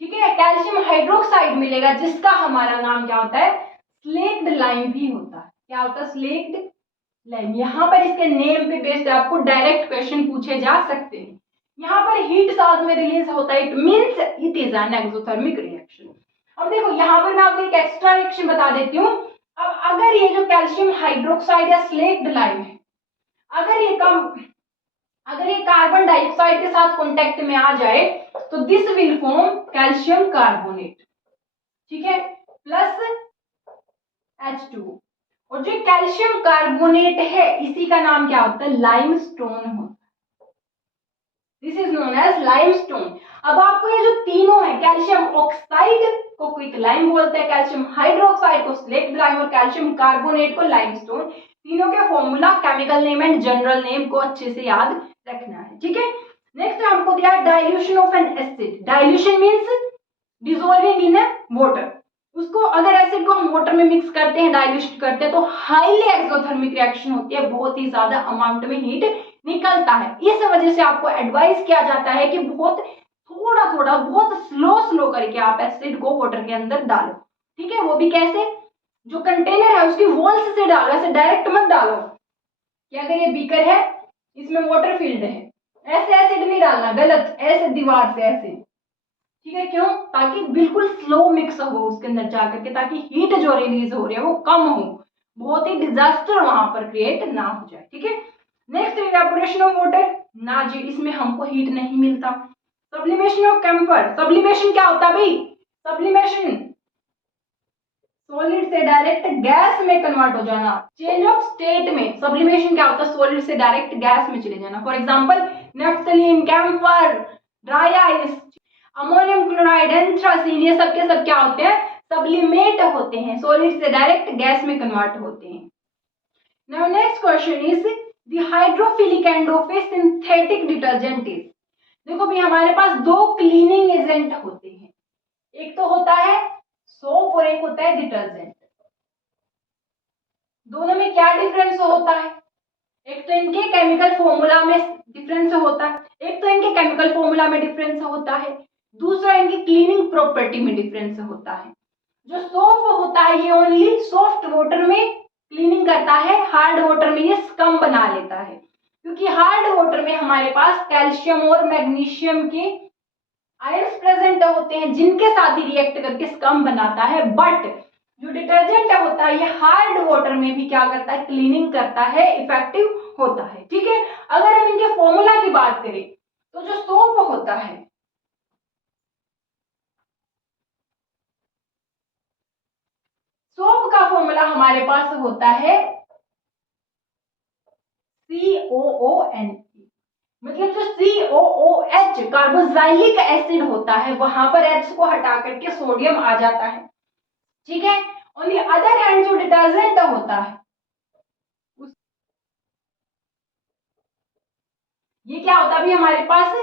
ठीक है, कैल्शियम हाइड्रोक्साइड मिलेगा, जिसका हमारा नाम क्या होता है? स्लेक्ड लाइम भी होता है। क्या होता है? Slaked lime. यहाँ पर इसके नेम पे बेस्ड आपको डायरेक्ट क्वेश्चन पूछे जा सकते हैं। यहाँ पर हीट साथ में रिलीज होता है, it means it is an exothermic reaction. अब देखो यहाँ पर मैं आपको एक एक्स्ट्रा रिएक्शन बता देती हूँ। अब अगर ये जो कैल्शियम हाइड्रोक्साइड या स्लेक्ड लाइम है, अगर ये कार्बन डाइऑक्साइड के साथ कांटेक्ट में आ जाए तो this will form calcium carbonate. ठीक है, प्लस H2। और जो कैल्शियम कार्बोनेट है इसी का नाम क्या होता है? लाइमस्टोन होता है। This is known as limestone. अब आपको ये जो तीनों है, कैल्शियम ऑक्साइड को क्विक लाइम बोलते हैं, कैल्शियम हाइड्रोक्साइड को स्लेक्ड लाइम और कैल्शियम कार्बोनेट को लाइमस्टोन, तीनों के formula, chemical name and general name को अच्छे से याद रखना है। ठीक है, नेक्स्ट हमको दिया है dilution of N acid. Dilution means dissolving in water. उसको अगर एसिड को हम वाटर में मिक्स करते हैं, डाइल्यूशन करते हैं, तो हाईली एक्सोथर्मिक रिएक्शन होती है, बहुत ही ज्यादा अमाउंट में हीट निकलता है। इस वजह से आपको एडवाइस किया जाता है कि बहुत थोड़ा थोड़ा, बहुत स्लो करके आप एसिड को वाटर के अंदर डालो। ठीक है, वो भी कैसे? जो कंटेनर है उसकी वॉल्स से डालो, ऐसे डायरेक्ट मत डालो कि अगर ये बीकर है इसमें वाटर फील्ड है, ऐसे एसिड नहीं डालना, गलत, ऐसे दीवार से ऐसे। ठीक है, क्यों? ताकि बिल्कुल स्लो मिक्स हो उसके अंदर जाकर के, ताकि हीट जो रिलीज हो रही है वो कम हो, बहुत ही डिजास्टर वहां पर क्रिएट ना हो जाए। ठीक है, नेक्स्ट इवेपोरेशन ऑफ वाटर, ना जी इसमें हमको हीट नहीं मिलता। सब्लिमेशन ऑफ कैम्फर, सब्लिमेशन क्या होता है भाई? सब्लिमेशन सॉलिड से डायरेक्ट गैस में कन्वर्ट हो जाना। चेंज ऑफ स्टेट में सब्लिमेशन क्या होता है? सॉलिड से डायरेक्ट गैस में चले जाना। For example naphthalene, camphor, dry ice, ammonium chloride, anthracene, ये सब के सब क्या होते हैं? सब्लिमेट होते हैं, सॉलिड से डायरेक्ट गैस में कन्वर्ट होते हैं। Now next question is the hydrophilic end of A synthetic detergent is. देखो भी हमारे पास दो क्लीनिंग एजेंट होते हैं, एक तो होता है सोप और एक होता है डिटर्जेंट। दोनों में क्या डिफरेंस होता है? एक तो इनके केमिकल फॉर्मूला में डिफरेंस होता है, एक तो इनके केमिकल फॉर्मूला में डिफरेंस होता है, दूसरा इनकी क्लीनिंग प्रॉपर्टी में डिफरेंस होता है। जो सोप होता है ये ओनली सॉफ्ट वाटर में क्लीनिंग करता है, हार्ड वाटर में ये स्कम बना लेता है, क्योंकि हार्ड वाटर में हमारे पास कैल्शियम और मैग्नीशियम के आयंस प्रेजेंट होते हैं, जिनके साथ ही रिएक्ट करके स्कम बनाता है। बट जो डिटर्जेंट होता है ये हार्ड वाटर में भी क्या करता है? क्लीनिंग करता है, इफेक्टिव होता है। ठीक है, अगर हम इनके फॉर्मूला की बात करें तो जो सोप होता है, सोप का फॉर्मूला हमारे पास होता है COON, मतलब जो COOH कार्बोक्सिलिक एसिड होता है वहां पर H को हटा करके सोडियम आ जाता है। ठीक है, ऑन द अदर हैंड जो डिटर्जेंट होता है ये क्या होता है भी हमारे पास?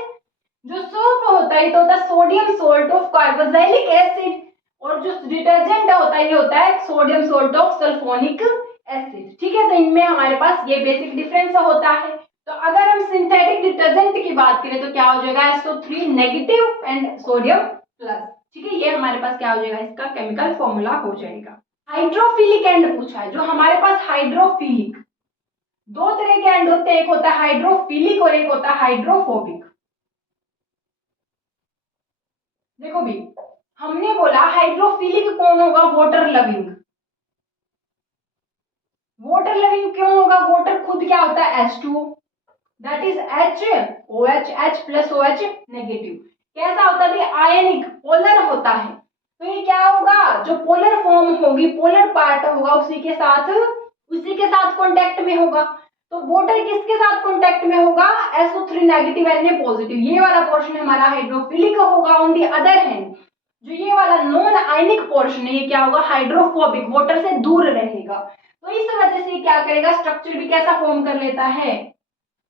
जो सोप होता है तो होता है sodium salt of carboxylic acid, और जो डिटर्जेंट होता है ये होता है sodium salt of sulphonic acid. ठीक है, तो इनमें हमारे पास ये बेसिक डिफरेंस होता है। तो अगर हम सिंथेटिक डिटर्जेंट की बात करें तो क्या हो जाएगा? SO3 negative and sodium plus. ठीक है, ये हमारे पास क्या हो जाएगा? इसका केमिकल फॉर्मूला हो जाएगा। हाइड्रोफिलिक एंड पूछा है, जो हमारे पास हाइड्रोफिलिक, दो तरह के एंड होते हैं, एक होता है हाइड्रोफिलिक और एक होता है हाइड्रोफोबिक। देखो भी हमने बोला हाइड्रोफिलिक कौन होगा? Water loving. वाटर लविंग क्यों होगा? वाटर खुद क्या होता है? H2O, that is HOH, H plus OH negative. कैसा होता है? आयनिक, पोलर होता है। तो ये क्या होगा? जो पोलर फॉर्म होगी, पोलर पार्ट होगा, उसी के साथ कांटेक्ट में होगा। तो वाटर किसके साथ कांटेक्ट में होगा? SO3 negative Na positive. ये वाला पोर्शन हमारा हाइड्रोफिलिक होगा। ऑन दी अदर हैंड जो ये वाला नॉन आयनिक पोर्शन है ये क्या होगा? हाइड्रोफोबिक, वाटर से दूर रहेगा। तो इस वजह से क्या करेगा? स्ट्रक्चर भी कैसा फॉर्म कर लेता है?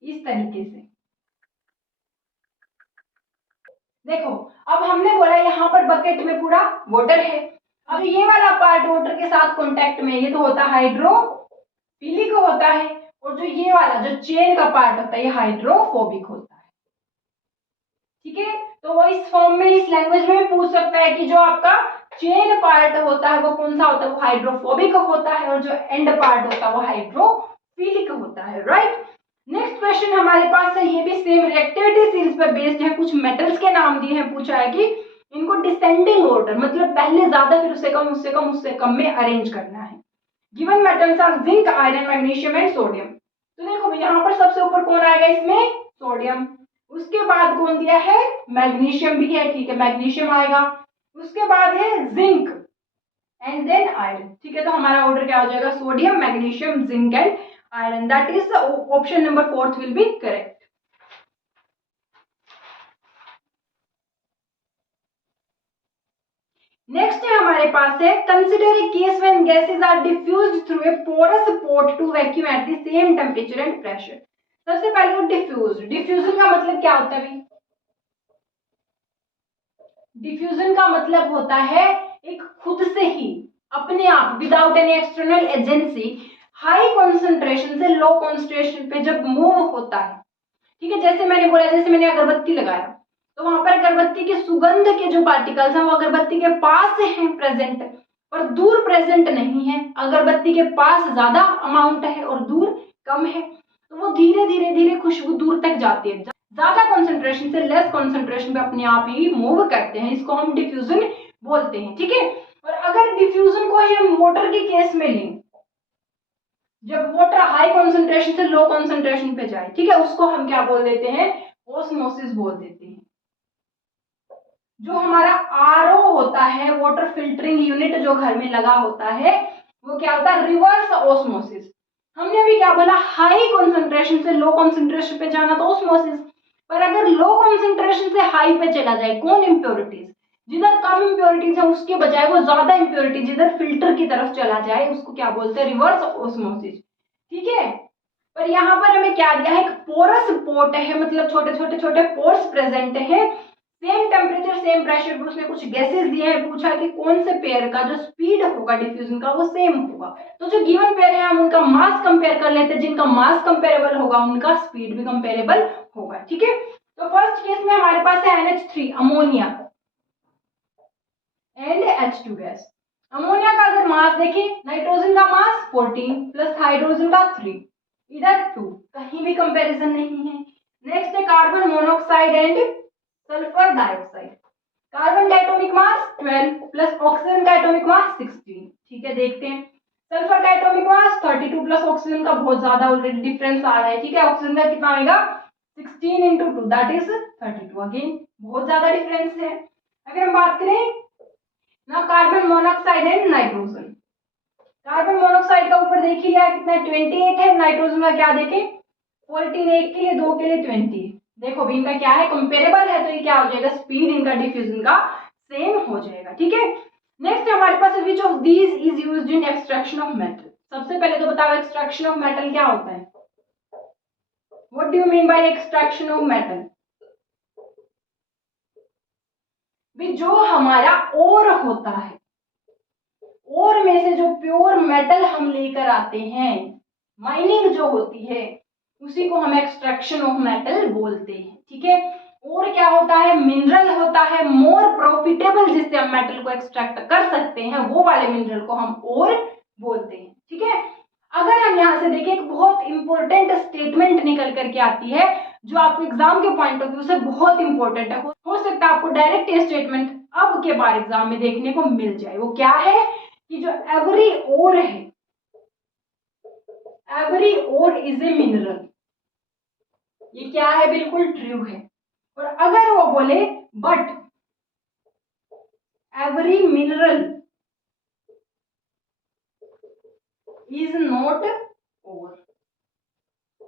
इस तरीके से। देखो अब हमने बोला यहाँ पर बकेट में पूरा वाटर है, अब ये वाला पार्ट वाटर के साथ कांटेक्ट में, ये तो होता है हाइड्रोफिलिक होता है, और जो ये वाला जो चेन का पार्ट होता है ये हाइड्रोफोबिक होता है। ठीक है, तो वो इस फॉर्म में, इस लैंग्वेज में भी पूछ सकता है कि जो आपका चेन पार्ट होता है वो कौन सा होता है? वो हाइड्रोफोबिक होता है, और जो एंड पार्ट होता है वो हाइड्रोफिलिक होता है। राइट, नेक्स्ट क्वेश्चन हमारे पास है, ये भी सेम रिएक्टिविटी सीरीज पर बेस्ड है। कुछ मेटल्स के नाम दिए हैं, पूछा है कि इनको डिसेंडिंग ऑर्डर, मतलब पहले ज्यादा फिर उससे कम, उससे कम, उससे कम में अरेंज करना है। Given metals are zinc, iron, magnesium and sodium. तो देखो यहाँ पर सबसे ऊपर कौन आएगा? इसमें सोडियम। उसके बाद कौन दिया है? मैग्नीशियम भी है। ठीक है, मैग्नीशियम आएगा। उसके बाद है जिंक एंड देन आयरन। ठीक है, तो हमारा ऑर्डर क्या हो जाएगा? Sodium, magnesium, zinc and iron. That is option number 4 will be correct. Next है हमारे पास है, consider a case when gases are diffused through a porous port to vacuum at the same temperature and pressure. सबसे पहले diffuse, diffusion का मतलब क्या होता है? डिफ्यूजन का मतलब होता है एक खुद से ही, अपने आप, without any external agency, high concentration से लो कॉन्सेंट्रेशन पे जब मूव होता है। ठीक है, जैसे मैंने बोला, जैसे मैंने अगरबत्ती लगाया तो वहां पर अगरबत्ती की सुगंध के जो पार्टिकल्स हैं वो अगरबत्ती के पास हैं प्रेजेंट, पर दूर प्रेजेंट नहीं है। अगरबत्ती के पास ज्यादा अमाउंट है और दूर कम है, तो वो धीरे धीरे धीरे खुशबू दूर तक जाती है। ज्यादा कॉन्सेंट्रेशन से लेस कॉन्सेंट्रेशन पे अपने आप ही मूव करते हैं, इसको हम डिफ्यूजन बोलते हैं। ठीक है, और अगर डिफ्यूजन को ही हम वाटर के केस में लें, जब वाटर हाई कॉन्सेंट्रेशन से लो कॉन्सेंट्रेशन पे जाए, ठीक है, उसको हम क्या बोल देते हैं, ओस्मोसिस बोल देते हैं। जो हमारा आरओ होता है, वाटर फिल्टरिंग यूनिट, जो घर में लगा होता है, वो क्या होता है, रिवर्स ओस्मोसिस। हमने अभी क्या बोला, हाई कॉन्सेंट्रेशन से लो कॉन्सेंट्रेशन पे जाना तो ओस्मोसिस, पर अगर लो कॉन्सेंट्रेशन से हाई पे चला जाए, कौन इम्प्योरिटीज, जिधर कम इम्प्योरिटीज है उसके बजाय वो ज्यादा इम्प्योरिटी जिधर फिल्टर की तरफ चला जाए, उसको क्या बोलते हैं, रिवर्स ओस्मोसिस। ठीक है, पर यहाँ पर हमें क्या दिया है, एक पोरस पोर्ट है, मतलब छोटे छोटे छोटे पोर्स प्रेजेंट है, सेम टेम्परेचर सेम प्रेशर पर, उसने कुछ गैसेस दिए हैं, पूछा कि कौन से पेयर का जो स्पीड होगा डिफ्यूजन का वो सेम होगा। तो जो गिवन पेयर है हम उनका मास कंपेयर कर लेते हैं, जिनका मास कंपेरेबल होगा उनका स्पीड भी कंपेरेबल होगा। ठीक है, तो फर्स्ट केस में हमारे पास है NH3 ammonia and H2 gas. Ammonia का अगर मास देखें, नाइट्रोजन का मास 14 प्लस हाइड्रोजन का 3, इधर 2, कहीं भी कंपैरिजन नहीं है। नेक्स्ट है carbon monoxide and sulphur dioxide. Carbon का एटॉमिक मास 12 प्लस ऑक्सीजन का एटॉमिक मास 16। ठीक है, देखते हैं, सल्फर का एटॉमिक मास 32 प्लस ऑक्सीजन का बहुत ज्यादा ऑलरेडी डिफरेंस आ रहा है। ठीक है, ऑक्सीजन का कितना आएगा, 16 इंटू 2 दैट इज 32, अगेन बहुत ज्यादा डिफरेंस है। अगर हम बात करें ना carbon monoxide and nitrogen, carbon monoxide का ऊपर देख लिया कितना 28 है, नाइट्रोजन का क्या देखें 14, एक के लिए 2 के लिए 20। देखो भी इनका क्या है, कंपेरेबल है, तो ये क्या हो जाएगा, स्पीड इनका डिफ्यूजन का सेम हो जाएगा। ठीक है, नेक्स्ट हमारे पास which of these is used in extraction of metal. सबसे पहले तो बताओ एक्सट्रैक्शन ऑफ मेटल क्या होता है, what do you mean by extraction of metal. भी जो हमारा ओर होता है, ओर में से जो प्योर मेटल हम लेकर आते हैं, माइनिंग जो होती है, उसी को हम एक्सट्रैक्शन ऑफ मेटल बोलते हैं। ठीक है, और क्या होता है, मिनरल होता है, मोर प्रॉफिटेबल, जिससे हम मेटल को एक्सट्रैक्ट कर सकते हैं, वो वाले मिनरल को हम और बोलते हैं। ठीक है, अगर हम यहाँ से देखें, एक बहुत इंपॉर्टेंट स्टेटमेंट निकल करके आती है, जो आपको एग्जाम के पॉइंट ऑफ व्यू से बहुत इंपॉर्टेंट है, हो सकता है आपको डायरेक्ट ये स्टेटमेंट अब के बार एग्जाम में देखने को मिल जाए। वो क्या है कि जो एवरी ओर है, every ore is a mineral, ये क्या है, बिल्कुल ट्रू है। और अगर वो बोले but every mineral is not ore,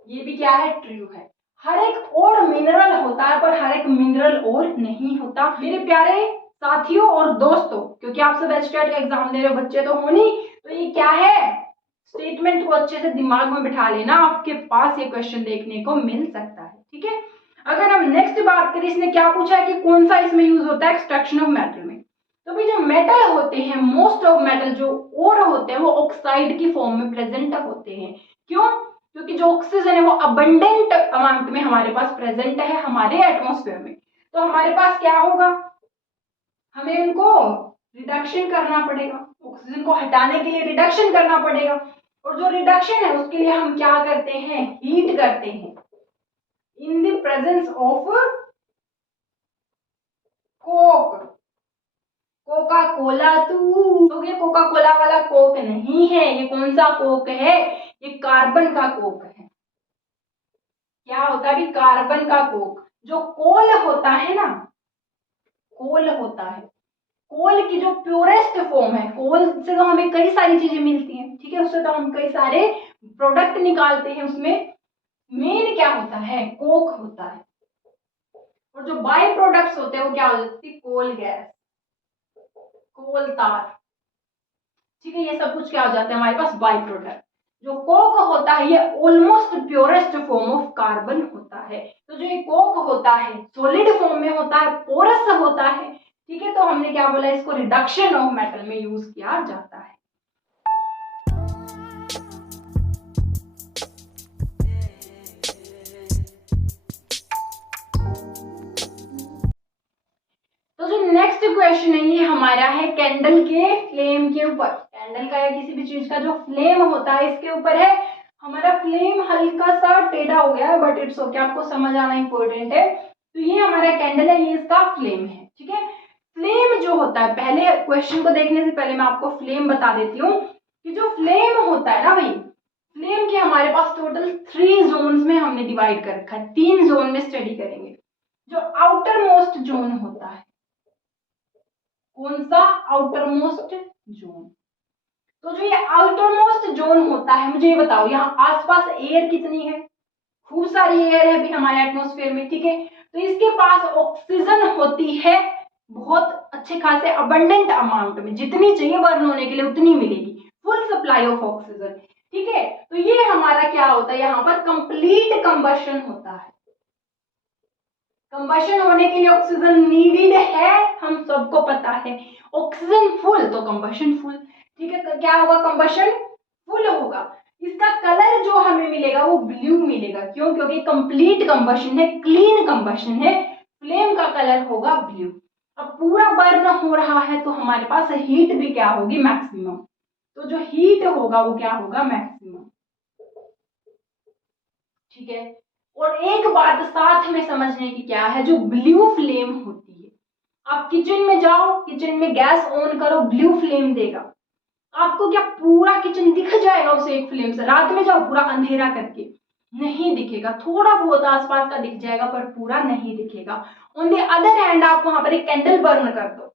ये भी क्या है, ट्रू है। हर एक और मिनरल होता है, पर हर एक मिनरल और नहीं होता। मेरे प्यारे साथियों और दोस्तों, क्योंकि आप सब एचटेट का एग्जाम दे रहे हो, बच्चे तो हो नहीं, तो ये क्या है, स्टेटमेंट को अच्छे से दिमाग में बिठा लेना, आपके पास ये क्वेश्चन देखने को मिल सकता है। ठीक है, अगर हम नेक्स्ट बात करें, इसने क्या पूछा है कि कौन सा इसमें यूज होता है एक्सट्रैक्शन ऑफ मेटल में। तो भाई जो मेटल होते हैं, मोस्ट ऑफ मेटल जो ओर होते हैं, वो ऑक्साइड की फॉर्म में प्रेजेंट होते हैं। क्यों, क्योंकि जो ऑक्सीजन है वो अबंडेंट अमाउंट में हमारे पास प्रेजेंट है हमारे एटमॉस्फेयर में, तो हमारे पास क्या होगा, हमें उनको रिडक्शन करना पड़ेगा, ऑक्सीजन को हटाने के लिए रिडक्शन करना पड़ेगा, और जो रिडक्शन है उसके लिए हम क्या करते हैं, हीट करते हैं इन the presence of Coke, Coca Cola. तो ये कोका कोला वाला कोक नहीं है, ये कौन सा कोक है, ये कार्बन का कोक है। क्या होता है, कार्बन का कोक। जो कोल होता है ना, कोल होता है, कोल की जो प्योरेस्ट फॉर्म है, कोल से तो हमें कई सारी चीजें मिलती हैं। ठीक है, उससे तो हम कई सारे प्रोडक्ट निकालते हैं, उसमें मेन क्या होता है, कोक होता है। और जो बाई प्रोडक्ट्स होते हैं वो क्या हो जाती है, कोल गैस, कोल तार। ठीक है, ये सब कुछ क्या हो जाता है हमारे पास बाई प्रोडक्ट। जो कोक होता है ये almost purest form of carbon होता है। तो जो ये कोक होता है सॉलिड फॉर्म में होता है, पोरस होता है। ठीक है, तो हमने क्या बोला, इसको रिडक्शन ऑफ मेटल में यूज किया जाता है। तो जो नेक्स्ट क्वेश्चन है ये हमारा है कैंडल के फ्लेम के ऊपर। कैंडल का या किसी भी चीज का जो फ्लेम होता है इसके ऊपर है। हमारा फ्लेम हल्का सा टेढ़ा हो गया है बट इट्स ओके, आपको समझ आना इंपॉर्टेंट है। तो ये हमारा कैंडल है, ये इसका फ्लेम है, ठीक है। फ्लेम जो होता है, पहले क्वेश्चन को देखने से पहले मैं आपको फ्लेम बता देती हूँ कि जो फ्लेम होता है ना भाई, फ्लेम के हमारे पास टोटल 3 जोन्स में हमने डिवाइड कर रखा है, 3 जोन में स्टडी करेंगे। जो आउटर मोस्ट जोन होता है, कौन सा? Outer most zone. तो जो ये आउटर मोस्ट जोन होता है, मुझे ये बताओ यहाँ आसपास एयर कितनी है? खूब सारी एयर है भी हमारे एटमॉस्फेयर में, ठीक है। तो इसके पास ऑक्सीजन होती है बहुत अच्छे खासे अबंडेंट अमाउंट में, जितनी चाहिए बर्न होने के लिए उतनी मिलेगी, फुल सप्लाई ऑफ ऑक्सीजन, ठीक है। तो ये हमारा क्या होता है, यहाँ पर कंप्लीट कंबशन होता है। कंबशन होने के लिए ऑक्सीजन नीडेड है, हम सबको पता है। ऑक्सीजन फुल तो कंबशन फुल, ठीक है। क्या होगा? कंबशन फुल होगा। इसका कलर जो हमें मिलेगा वो ब्लू मिलेगा, क्यों? क्योंकि कंप्लीट कंबशन है, क्लीन कंबशन है, फ्लेम का कलर होगा ब्लू। अब पूरा बर्न हो रहा है तो हमारे पास हीट भी क्या होगी? मैक्सिमम। तो जो हीट होगा वो क्या होगा? मैक्सिमम, ठीक है। और एक बात साथ में समझने की क्या है, जो ब्लू फ्लेम होती है, आप किचन में जाओ, किचन में गैस ऑन करो, ब्लू फ्लेम देगा, आपको क्या पूरा किचन दिख जाएगा उस एक फ्लेम से? रात में जाओ पूरा अंधेरा करके, नहीं दिखेगा, थोड़ा बहुत आसपास का दिख जाएगा पर पूरा नहीं दिखेगा। ऑन द अदर हैंड आप वहां पर एक कैंडल बर्न कर दो,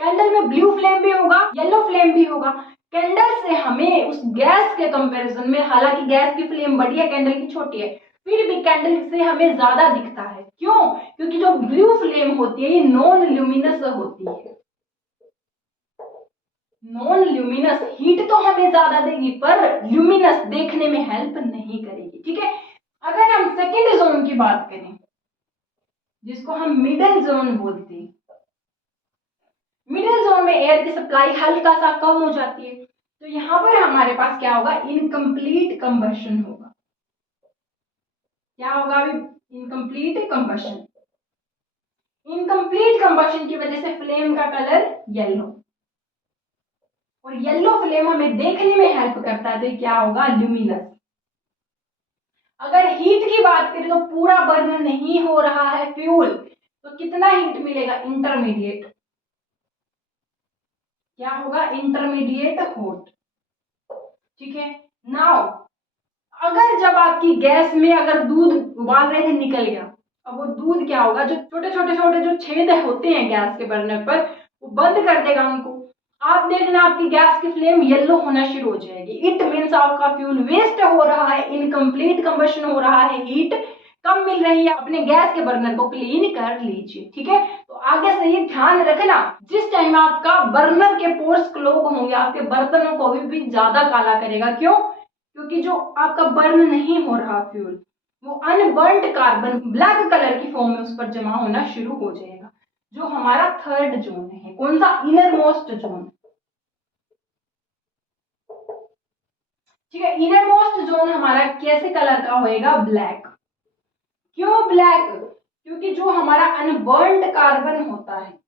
कैंडल में ब्लू फ्लेम भी होगा, येलो फ्लेम भी होगा। कैंडल से हमें उस गैस के कंपैरिजन में, हालांकि गैस की फ्लेम बड़ी है, कैंडल की छोटी है, फिर भी कैंडल से हमें ज्यादा दिखता है। क्यों? क्योंकि जो ब्लू फ्लेम होती है ये नॉन ल्यूमिनस होती है। नॉन ल्यूमिनस हीट तो हमें ज्यादा देगी पर ल्यूमिनस देखने में हेल्प नहीं करेगी, ठीक है। अगर हम सेकेंड जोन की बात करें, जिसको हम मिडल जोन बोलते हैं, मिडिल जोन में एयर की सप्लाई हल्का सा कम हो जाती है, तो यहां पर हमारे पास क्या होगा? इनकम्प्लीट कंबशन होगा। क्या होगा अभी? Incomplete combustion. इनकम्प्लीट कंबशन की वजह से फ्लेम का कलर येलो, और येलो फ्लेम हमें देखने में हेल्प करता है, तो क्या होगा? ल्यूमिनस। अगर हीट की बात करें तो पूरा बर्न नहीं हो रहा है फ्यूल, तो कितना हीट मिलेगा? इंटरमीडिएट। क्या होगा? इंटरमीडिएट हॉट, ठीक है। नाउ अगर जब आपकी गैस में अगर दूध उबाल रहे थे निकल गया, अब वो दूध क्या होगा? जो छोटे छोटे छोटे जो छेद होते हैं गैस के बर्नर पर, वो बंद कर देगा उनको। आप देखना आपकी गैस की फ्लेम येलो होना शुरू हो जाएगी। इट मीन्स आपका फ्यूल वेस्ट हो रहा है, इनकम्प्लीट कंबशन हो रहा है, हीट कम मिल रही है। अपने गैस के बर्नर को क्लीन कर लीजिए, ठीक है। तो आगे से ये ध्यान रखना, जिस टाइम आपका बर्नर के पोर्स क्लोग होंगे, आपके बर्तनों को भी ज्यादा काला करेगा। क्यों? क्योंकि जो आपका बर्न नहीं हो रहा फ्यूल, वो अनबर्न्ड कार्बन ब्लैक कलर की फॉर्म में उस पर जमा होना शुरू हो जाएगा, जो हमारा थर्ड जोन है। कौन सा? इनर मोस्ट जोन, ठीक है। इनर मोस्ट जोन हमारा कैसे कलर का होएगा? ब्लैक। क्यों ब्लैक? क्योंकि जो हमारा अनबर्न्ड कार्बन होता है,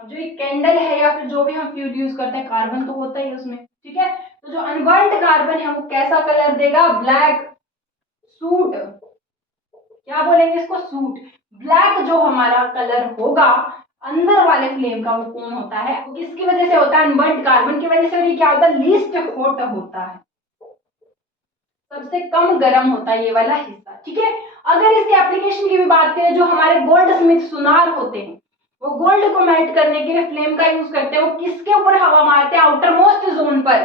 जो एक कैंडल है या फिर जो भी हम फ्यूल यूज करते हैं, कार्बन तो होता ही है उसमें, ठीक है। तो जो अनबर्न्ड कार्बन है वो कैसा कलर देगा? ब्लैक। सूट, क्या बोलेंगे इसको? सूट। ब्लैक जो हमारा कलर होगा अंदर वाले फ्लेम का, वो कौन होता है? वो किसकी वजह से होता है? अनबर्न्ड कार्बन की वजह से। और ये क्या होता है? लीस्ट हॉट होता है, सबसे कम गर्म होता है ये वाला हिस्सा, ठीक है। अगर इसके एप्लीकेशन की भी बात करें, जो हमारे गोल्ड स्मिथ सुनार होते हैं, वो गोल्ड को मेल्ट करने के लिए फ्लेम का यूज करते हैं। वो किसके ऊपर हवा मारते हैं? आउटर मोस्ट जोन पर।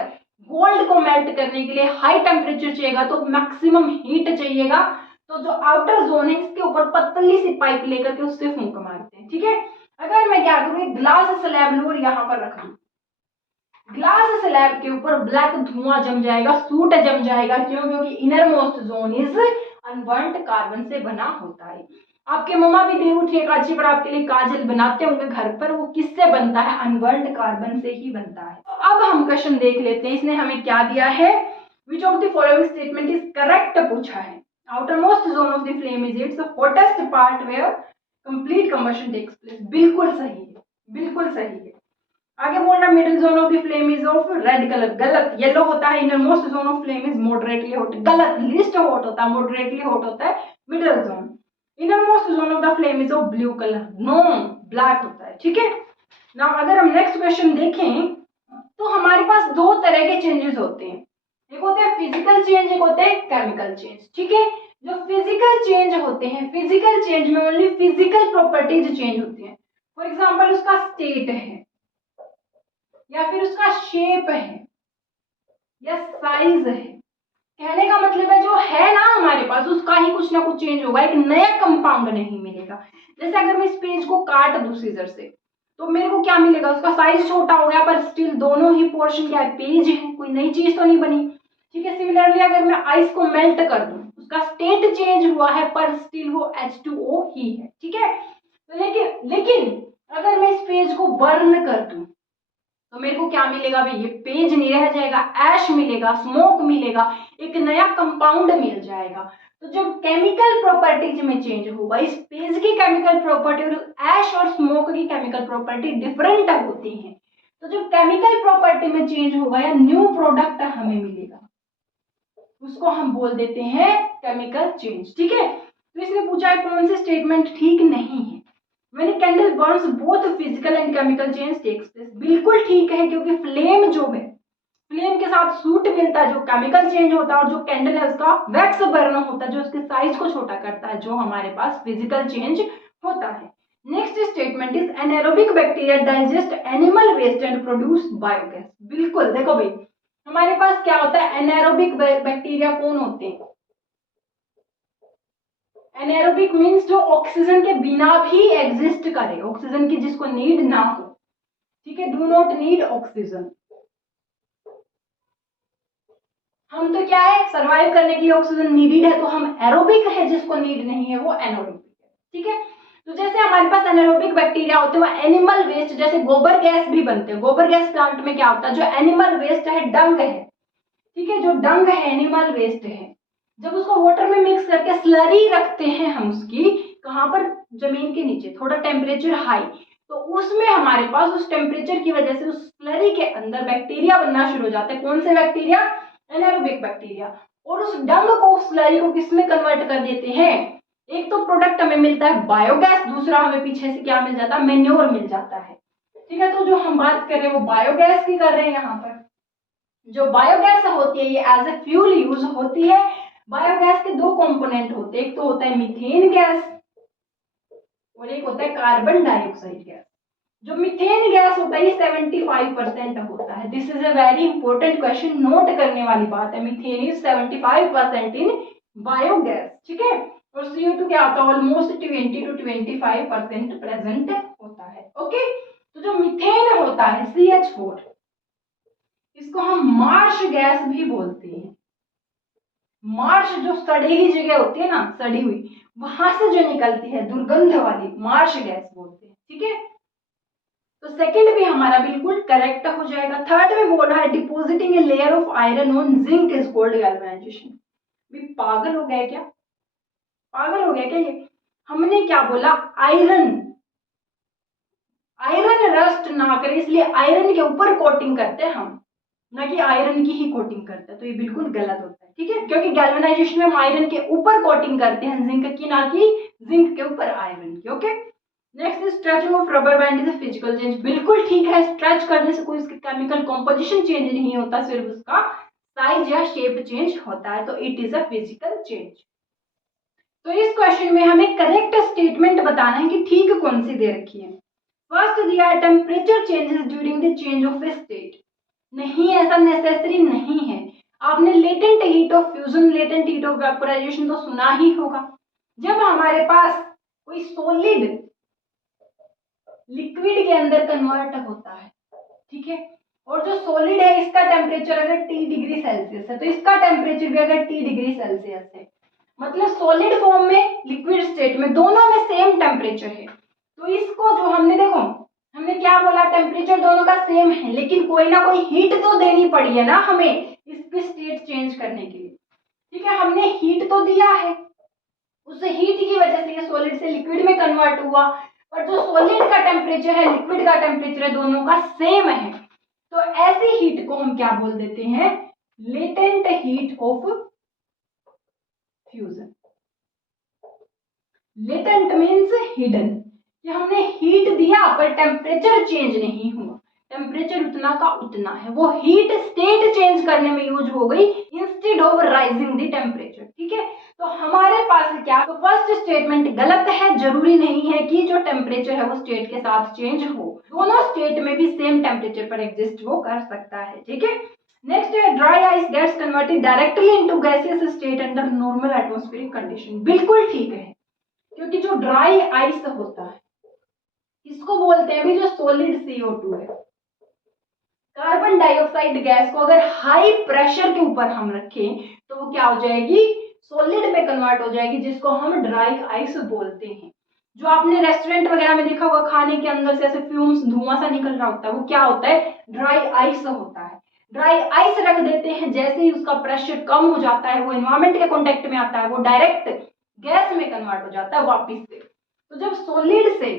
गोल्ड को मेल्ट करने के लिए हाई टेम्परेचर चाहिएगा, तो मैक्सिमम हीट चाहिएगा, तो जो आउटर जोन है इसके ऊपर पतली सी पाइप लेकर के उससे फूंक मारते हैं, ठीक है। अगर मैं क्या करूँ, ग्लास स्लैब लूं और यहाँ पर रख दूं, ग्लास स्लैब के ऊपर ब्लैक धुआं जम जाएगा, सूट जम जाएगा। क्यों? क्योंकि inner most zone is unburned carbon से बना होता है। आपके मम्मा भी दिन उठे एकादशी पर आपके लिए काजल बनाते होंगे घर पर, वो किससे बनता है? अनबर्न्ड कार्बन से ही बनता है। अब हम क्वेश्चन देख लेते हैं, इसने हमें क्या दिया है? Which of the following statement is correct पूछा है। Outermost zone of the flame is its hottest part where complete combustion takes place. बिल्कुल सही है, बिल्कुल सही है। आगे बोल रहा middle zone of the flame is of red colour, गलत। येलो होता है। Inner most zone of flame is moderately hot, गलत। लीस्ट हॉट होता है, मॉडरेटली हॉट होता है middle zone. Inner most zone of the flame is of blue colour, no, black होता है। ठीक है ना। अगर हम नेक्स्ट क्वेश्चन देखें तो हमारे पास दो तरह के चेंजेस होते हैं, एक होते हैं फिजिकल चेंज, एक होते हैं केमिकल चेंज। ठीक है, जो फिजिकल चेंज होते हैं, फिजिकल चेंज में ओनली फिजिकल प्रॉपर्टीज चेंज होती हैं। फॉर एग्जांपल उसका स्टेट है, या फिर उसका शेप है, या साइज है। कहने का मतलब है जो है ना हमारे पास उसका ही कुछ ना कुछ चेंज होगा, एक नया कंपाउंड नहीं मिलेगा। जैसे अगर मैं इस पेज को काट दूं सीजर से तो मेरे को क्या मिलेगा, उसका साइज छोटा हो गया पर स्टिल दोनों ही पोर्शन क्या है, पेज है, कोई नई चीज तो नहीं बनी। ठीक है, सिमिलरली अगर मैं आइस को मेल्ट कर दूं, उसका स्टेट चेंज हुआ है पर स्टिल वो H2O ही है। ठीक है, तो लेकिन अगर मैं इस पेज को बर्न कर दूं तो मेरे को क्या मिलेगा भाई, ये पेज नहीं रह जाएगा, ऐश मिलेगा, स्मोक मिलेगा, एक नया कंपाउंड मिल जाएगा। तो जब केमिकल प्रॉपर्टीज में चेंज होगा, इस पेज की केमिकल प्रॉपर्टी और ऐश और स्मोक की केमिकल प्रॉपर्टी डिफरेंट होती है। तो जब केमिकल प्रॉपर्टी में चेंज होगा या न्यू प्रोडक्ट हमें मिलेगा उसको हम बोल देते हैं केमिकल चेंज। ठीक है, तो इसने पूछा है कौन सी स्टेटमेंट ठीक नहीं है। When a candle burns, both physical and chemical change takes place. बिल्कुल ठीक है, क्योंकि फ्लेम जो है, फ्लेम के साथ सूट मिलता है, जो केमिकल चेंज होता है, और जो कैंडल है उसका वैक्स बर्न होता है जो उसके साइज को छोटा करता है, जो हमारे पास फिजिकल चेंज होता है। Next statement is anaerobic bacteria digest animal waste and produce biogas. बिल्कुल, देखो भाई हमारे पास क्या होता है, एनारोबिक बैक्टीरिया कौन होते हैं, एनारोबिक मीन्स जो ऑक्सीजन के बिना भी एग्जिस्ट करे, ऑक्सीजन की जिसको नीड ना हो। ठीक है, डू नॉट नीड ऑक्सीजन। हम तो क्या है, सरवाइव करने के लिए ऑक्सीजन नीडेड है, तो हम एरोबिक है, जिसको नीड नहीं है वो एनारोबिक है। ठीक है, तो जैसे हमारे पास एनारोबिक बैक्टीरिया होते हैं वो एनिमल वेस्ट, जैसे गोबर गैस भी बनते हैं। गोबर गैस प्लांट में क्या होता है, जो एनिमल वेस्ट है, डंग है। ठीक है, जो डंग है, एनिमल वेस्ट है, जब उसको वाटर में मिक्स करके स्लरी रखते हैं हम उसकी, कहां पर, जमीन के नीचे, थोड़ा टेम्परेचर हाई, तो उसमें हमारे पास उस टेम्परेचर की वजह से उस स्लरी के अंदर बैक्टीरिया बनना शुरू हो जाते हैं। कौन से बैक्टीरिया, एनारोबिक बैक्टीरिया। और उस डंग को, स्लरी को किस में कन्वर्ट कर देते हैं, एक तो प्रोडक्ट हमें मिलता है बायोगैस, दूसरा हमें पीछे से क्या मिल जाता है, मेन्योर मिल जाता है। ठीक है, तो जो हम बात कर रहे हैं वो बायोगैस की कर रहे हैं। यहाँ पर जो बायोगैस होती है ये एज ए फ्यूल यूज होती है। बायोगैस के दो कंपोनेंट होते हैं, एक तो होता है मीथेन गैस और एक होता है कार्बन डाइऑक्साइड गैस। जो मीथेन गैस होता है ये 75% होता है। This is a very important question, note करने वाली बात है। Methane is 75% in biogas. ठीक है, और CO2 क्या होता है, ऑलमोस्ट 20 to 25% प्रेजेंट होता है। ओके, तो जो मीथेन होता है CH4, इसको हम मार्श गैस भी बोलते हैं। मार्श जो सड़ेली जगह होती है ना, सड़ी हुई, वहां से जो निकलती है दुर्गंध वाली, मार्श गैस बोलते हैं। ठीक है, तो सेकंड भी हमारा बिल्कुल करेक्ट हो जाएगा। थर्ड में बोल रहा है depositing a layer of iron on zinc is called galvanisation. भी पागल हो गया क्या, पागल हो गया क्या ये, हमने क्या बोला, आयरन, आयरन रस्ट ना करे इसलिए आयरन के ऊपर कोटिंग करते हैं हम, ना कि आयरन की ही कोटिंग करते हैं, तो ये बिल्कुल गलत होता है। ठीक है, क्योंकि गैल्वेनाइजेशन में हम आयरन के ऊपर कोटिंग करते हैं जिंक की, ना कि जिंक के ऊपर आयरन की। Okay, next is stretching of rubber band is a physical change. बिल्कुल ठीक है, स्ट्रेच करने से कोई इसकी केमिकल कॉम्पोजिशन चेंज नहीं होता, सिर्फ उसका साइज या शेप चेंज होता है, तो it is a physical change. तो इस क्वेश्चन में हमें करेक्ट स्टेटमेंट बताना है कि ठीक कौन सी दे रखी है। फर्स्ट दिया है temperature changes during the change of A state. नहीं, ऐसा नेसेसरी नहीं है। आपने latent heat of fusion, latent heat of vaporisation तो सुना ही होगा। जब हमारे पास कोई सॉलिड लिक्विड के अंदर कन्वर्ट होता है, ठीक है, और जो सॉलिड है इसका टेम्परेचर अगर T डिग्री सेल्सियस है तो इसका टेम्परेचर भी अगर T डिग्री सेल्सियस है, मतलब सॉलिड फॉर्म में, लिक्विड स्टेट में, दोनों में सेम टेम्परेचर है, तो इसको जो हमने, देखो हमने क्या बोला, टेम्परेचर दोनों का सेम है, लेकिन कोई ना कोई हीट तो देनी पड़ी है ना हमें इसकी स्टेट चेंज करने के लिए। ठीक है, हमने हीट तो दिया है, उस हीट की वजह से ये सॉलिड से लिक्विड में कन्वर्ट हुआ, और जो सॉलिड का टेम्परेचर है, लिक्विड का टेम्परेचर है, दोनों का सेम है। तो ऐसी हीट को हम क्या बोल देते हैं? Latent heat of fusion. Latent means hidden, कि हमने हीट दिया पर टेम्परेचर चेंज नहीं हुआ, टेम्परेचर उतना का उतना है, वो हीट स्टेट चेंज करने में यूज हो गई instead of rising the temperature. ठीक है, तो हमारे पास क्या, तो फर्स्ट स्टेटमेंट गलत है। जरूरी नहीं है कि जो टेम्परेचर है वो स्टेट के साथ चेंज हो, दोनों स्टेट में भी सेम टेम्परेचर पर एग्जिस्ट वो कर सकता है। ठीक है, नेक्स्ट है dry ice gets converted directly into gaseous state under normal atmospheric condition. बिल्कुल ठीक है, क्योंकि जो ड्राई आइस होता है इसको बोलते हैं भी जो सॉलिड CO2 है। कार्बन डाइऑक्साइड गैस को अगर हाई प्रेशर के ऊपर हम रखें तो वो क्या हो जाएगी? सॉलिड में कन्वर्ट हो जाएगी, जिसको हम ड्राई आइस बोलते हैं। जो आपने रेस्टोरेंट वगैरह में देखा होगा, खाने के अंदर से ऐसे फ्यूम्स, धुआं सा निकल रहा होता है, वो क्या होता है? ड्राई आइस होता है। ड्राई आइस रख देते हैं, जैसे ही उसका प्रेशर कम हो जाता है, वो एनवायरमेंट के कॉन्टेक्ट में आता है, वो डायरेक्ट गैस में कन्वर्ट हो जाता है वापिस से। तो जब सॉलिड से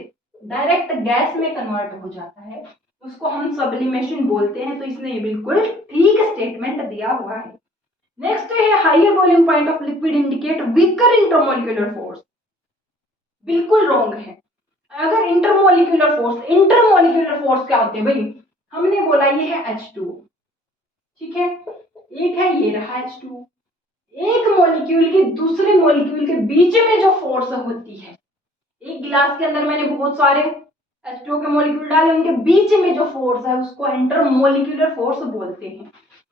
डायरेक्ट गैस में कन्वर्ट हो जाता है उसको हम सब्लिमेशन बोलते हैं। तो इसने ये बिल्कुल ठीक स्टेटमेंट दिया हुआ है। नेक्स्ट है higher boiling point of liquid indicate weaker intermolecular force. बिल्कुल रॉन्ग है। अगर इंटरमोलिकुलर फोर्स क्या होते हैं भाई? हमने बोला ये है H2, ठीक है, एक है ये रहा H2। एक मॉलिक्यूल की दूसरे मॉलिक्यूल के बीच में जो फोर्स होती है, एक गिलास के अंदर मैंने बहुत सारे H2O के मॉलिक्यूल डाले, उनके बीच में जो फोर्स है उसको इंटरमोलिक्यूलर फोर्स बोलते हैं।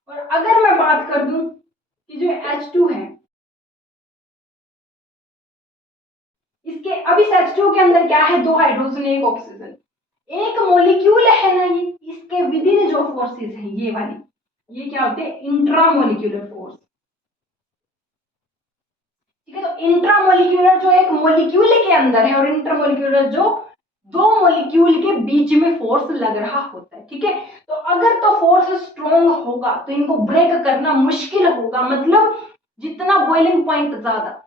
और अगर मैं बात कर दूं कि जो H2 है, इसके अब इस H2O के अंदर क्या है? 2 हाइड्रोजन, 1 ऑक्सीजन, एक मॉलिक्यूल है ना ये, इसके विद इन जो फोर्सेस है ये वाली, ये क्या होते हैं? Intramolecular force. ठीक है, तो इंट्रामोलिक्यूलर जो एक मॉलिक्यूल के अंदर है और इंटरमोलिक्यूलर जो 2 मॉलिक्यूल के बीच में फोर्स लग रहा होता है। ठीक है, तो अगर तो फोर्स स्ट्रॉन्ग होगा तो इनको ब्रेक करना मुश्किल होगा, मतलब जितना बॉइलिंग पॉइंट ज्यादा,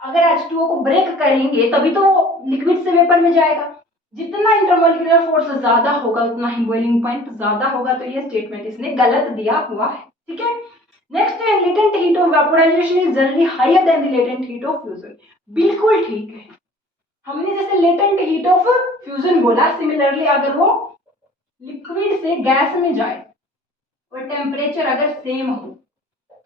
अगर H2O को ब्रेक करेंगे तभी तो लिक्विड से वेपर में जाएगा, जितना इंटरमोलिक्यूलर फोर्स ज्यादा होगा उतना ही बॉइलिंग पॉइंट ज्यादा होगा। तो ये स्टेटमेंट इसने गलत दिया हुआ है। ठीक है, नेक्स्ट है latent heat of vaporisation is generally higher than the latent heat of fusion. बिल्कुल ठीक है, हमने जैसे लेटेंट हीट ऑफ फ्यूजन बोला, सिमिलरली अगर वो लिक्विड से गैस में जाए और टेम्परेचर अगर सेम हो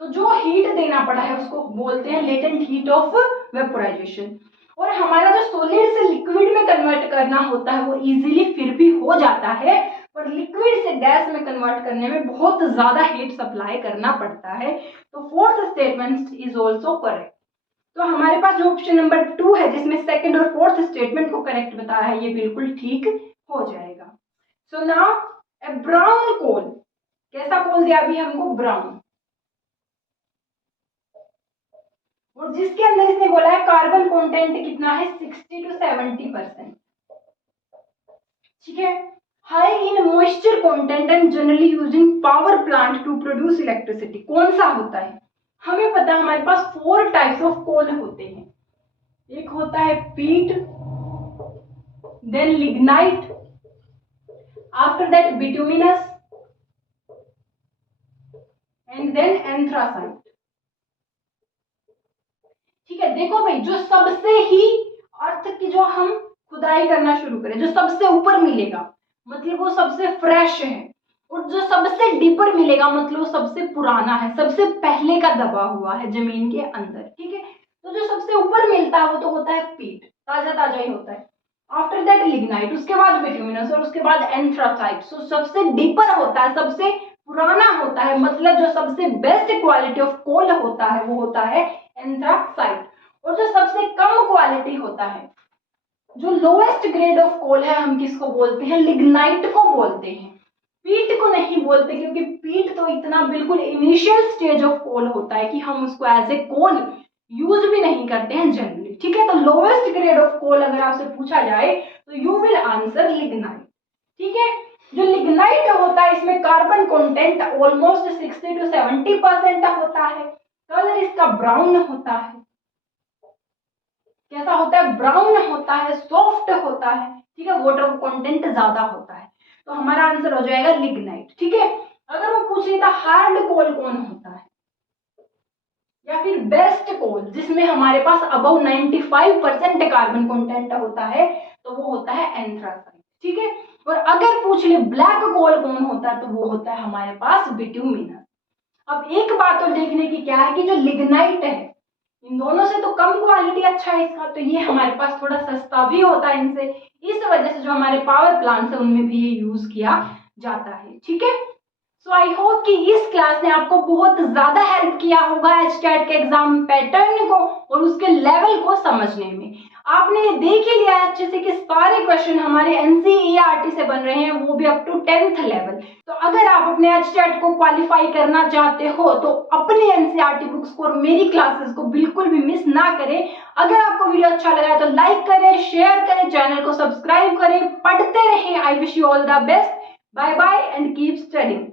तो जो हीट देना पड़ा है उसको बोलते हैं लेटेंट हीट ऑफ वेपोराइजेशन। और हमारा जो सॉलिड से लिक्विड में कन्वर्ट करना होता है वो इजीली फिर भी हो जाता है, पर लिक्विड से गैस में कन्वर्ट करने में बहुत ज्यादा हीट सप्लाई करना पड़ता है। तो fourth statement is also correct. तो हमारे पास जो ऑप्शन नंबर 2 है जिसमें सेकंड और फोर्थ स्टेटमेंट को करेक्ट बताया है ये बिल्कुल ठीक हो जाएगा। सो नाउ ए ब्राउन कोल, कैसा कोल दिया अभी हमको? ब्राउन, और जिसके अंदर इसने बोला है कार्बन कंटेंट कितना है? 60 to 70%। ठीक है, high in moisture content and generally used in power plant to produce electricity. कौन सा होता है? हमें पता है हमारे पास 4 टाइप्स ऑफ कोल होते हैं। एक होता है peat, then lignite, after that bituminous and then anthracite. ठीक है, देखो भाई, जो सबसे ही अर्थ की जो हम खुदाई करना शुरू करें, जो सबसे ऊपर मिलेगा मतलब वो सबसे फ्रेश है, और जो सबसे डीपर मिलेगा मतलब वो सबसे पुराना है, सबसे पहले का दबा हुआ है जमीन के अंदर। ठीक है, तो जो सबसे ऊपर मिलता है वो तो होता है पीट, ताजा ताजा ही होता है। आफ्टर दैट लिग्नाइट, उसके बाद बिटुमिनस, और उसके बाद एंथ्रासाइट। सो सबसे डीपर होता है, सबसे पुराना होता है, मतलब जो सबसे बेस्ट क्वालिटी ऑफ कोल होता है वो होता है एंथ्रासाइट। और जो सबसे कम क्वालिटी होता है, जो लोएस्ट ग्रेड ऑफ कोल है, हम किसको बोलते हैं? लिग्नाइट को बोलते हैं, पीट को नहीं बोलते, क्योंकि पीट तो इतना बिल्कुल इनिशियल स्टेज ऑफ कोल होता है कि हम उसको एज ए कोल यूज भी नहीं करते हैं जनरली। ठीक है, तो लोएस्ट ग्रेड ऑफ कोल अगर आपसे पूछा जाए तो यू विल आंसर लिग्नाइट। ठीक है, जो लिग्नाइट होता है इसमें कार्बन कंटेंट ऑलमोस्ट 60 to 70% होता है। कलर इसका ब्राउन होता है। कैसा होता है? ब्राउन होता है, सॉफ्ट होता है। ठीक है, वाटर का कंटेंट ज्यादा होता है, तो हमारा आंसर हो जाएगा लिग्नाइट। ठीक है, अगर वो पूछ लेता हार्ड कोल कौन होता है या फिर बेस्ट कोल जिसमें हमारे पास अबव 95% कार्बन कंटेंट होता है, तो वो होता है एंथ्रासाइट। ठीक है, और अगर पूछ ले ब्लैक कोल कौन होता है, तो वो होता है हमारे पास बिट्यूमिनस। अब एक बात और देखने की क्या है कि जो लिग्नाइट है इन दोनों से तो कम क्वालिटी अच्छा है इसका, तो ये हमारे पास थोड़ा सस्ता भी होता है इनसे, इस वजह से जो हमारे पावर प्लांट्स है उनमें भी ये यूज किया जाता है। ठीक है, सो आई होप कि इस क्लास ने आपको बहुत ज्यादा हेल्प किया होगा एचटेट के एग्जाम पैटर्न को और उसके लेवल को समझने में। आपने ये देख ही लिया है अच्छे से कि सारे क्वेश्चन हमारे एनसीईआरटी से बन रहे हैं, वो भी अप टू 10th लेवल। तो अगर आप अपने एचटेट को क्वालिफाई करना चाहते हो तो अपने एनसीईआरटी बुक्स को और मेरी क्लासेस को बिल्कुल भी मिस ना करें। अगर आपको वीडियो अच्छा लगा है तो लाइक करें, शेयर करें, चैनल को सब्सक्राइब करें, पढ़ते रहें। I wish you all the best. Bye bye and keep studying.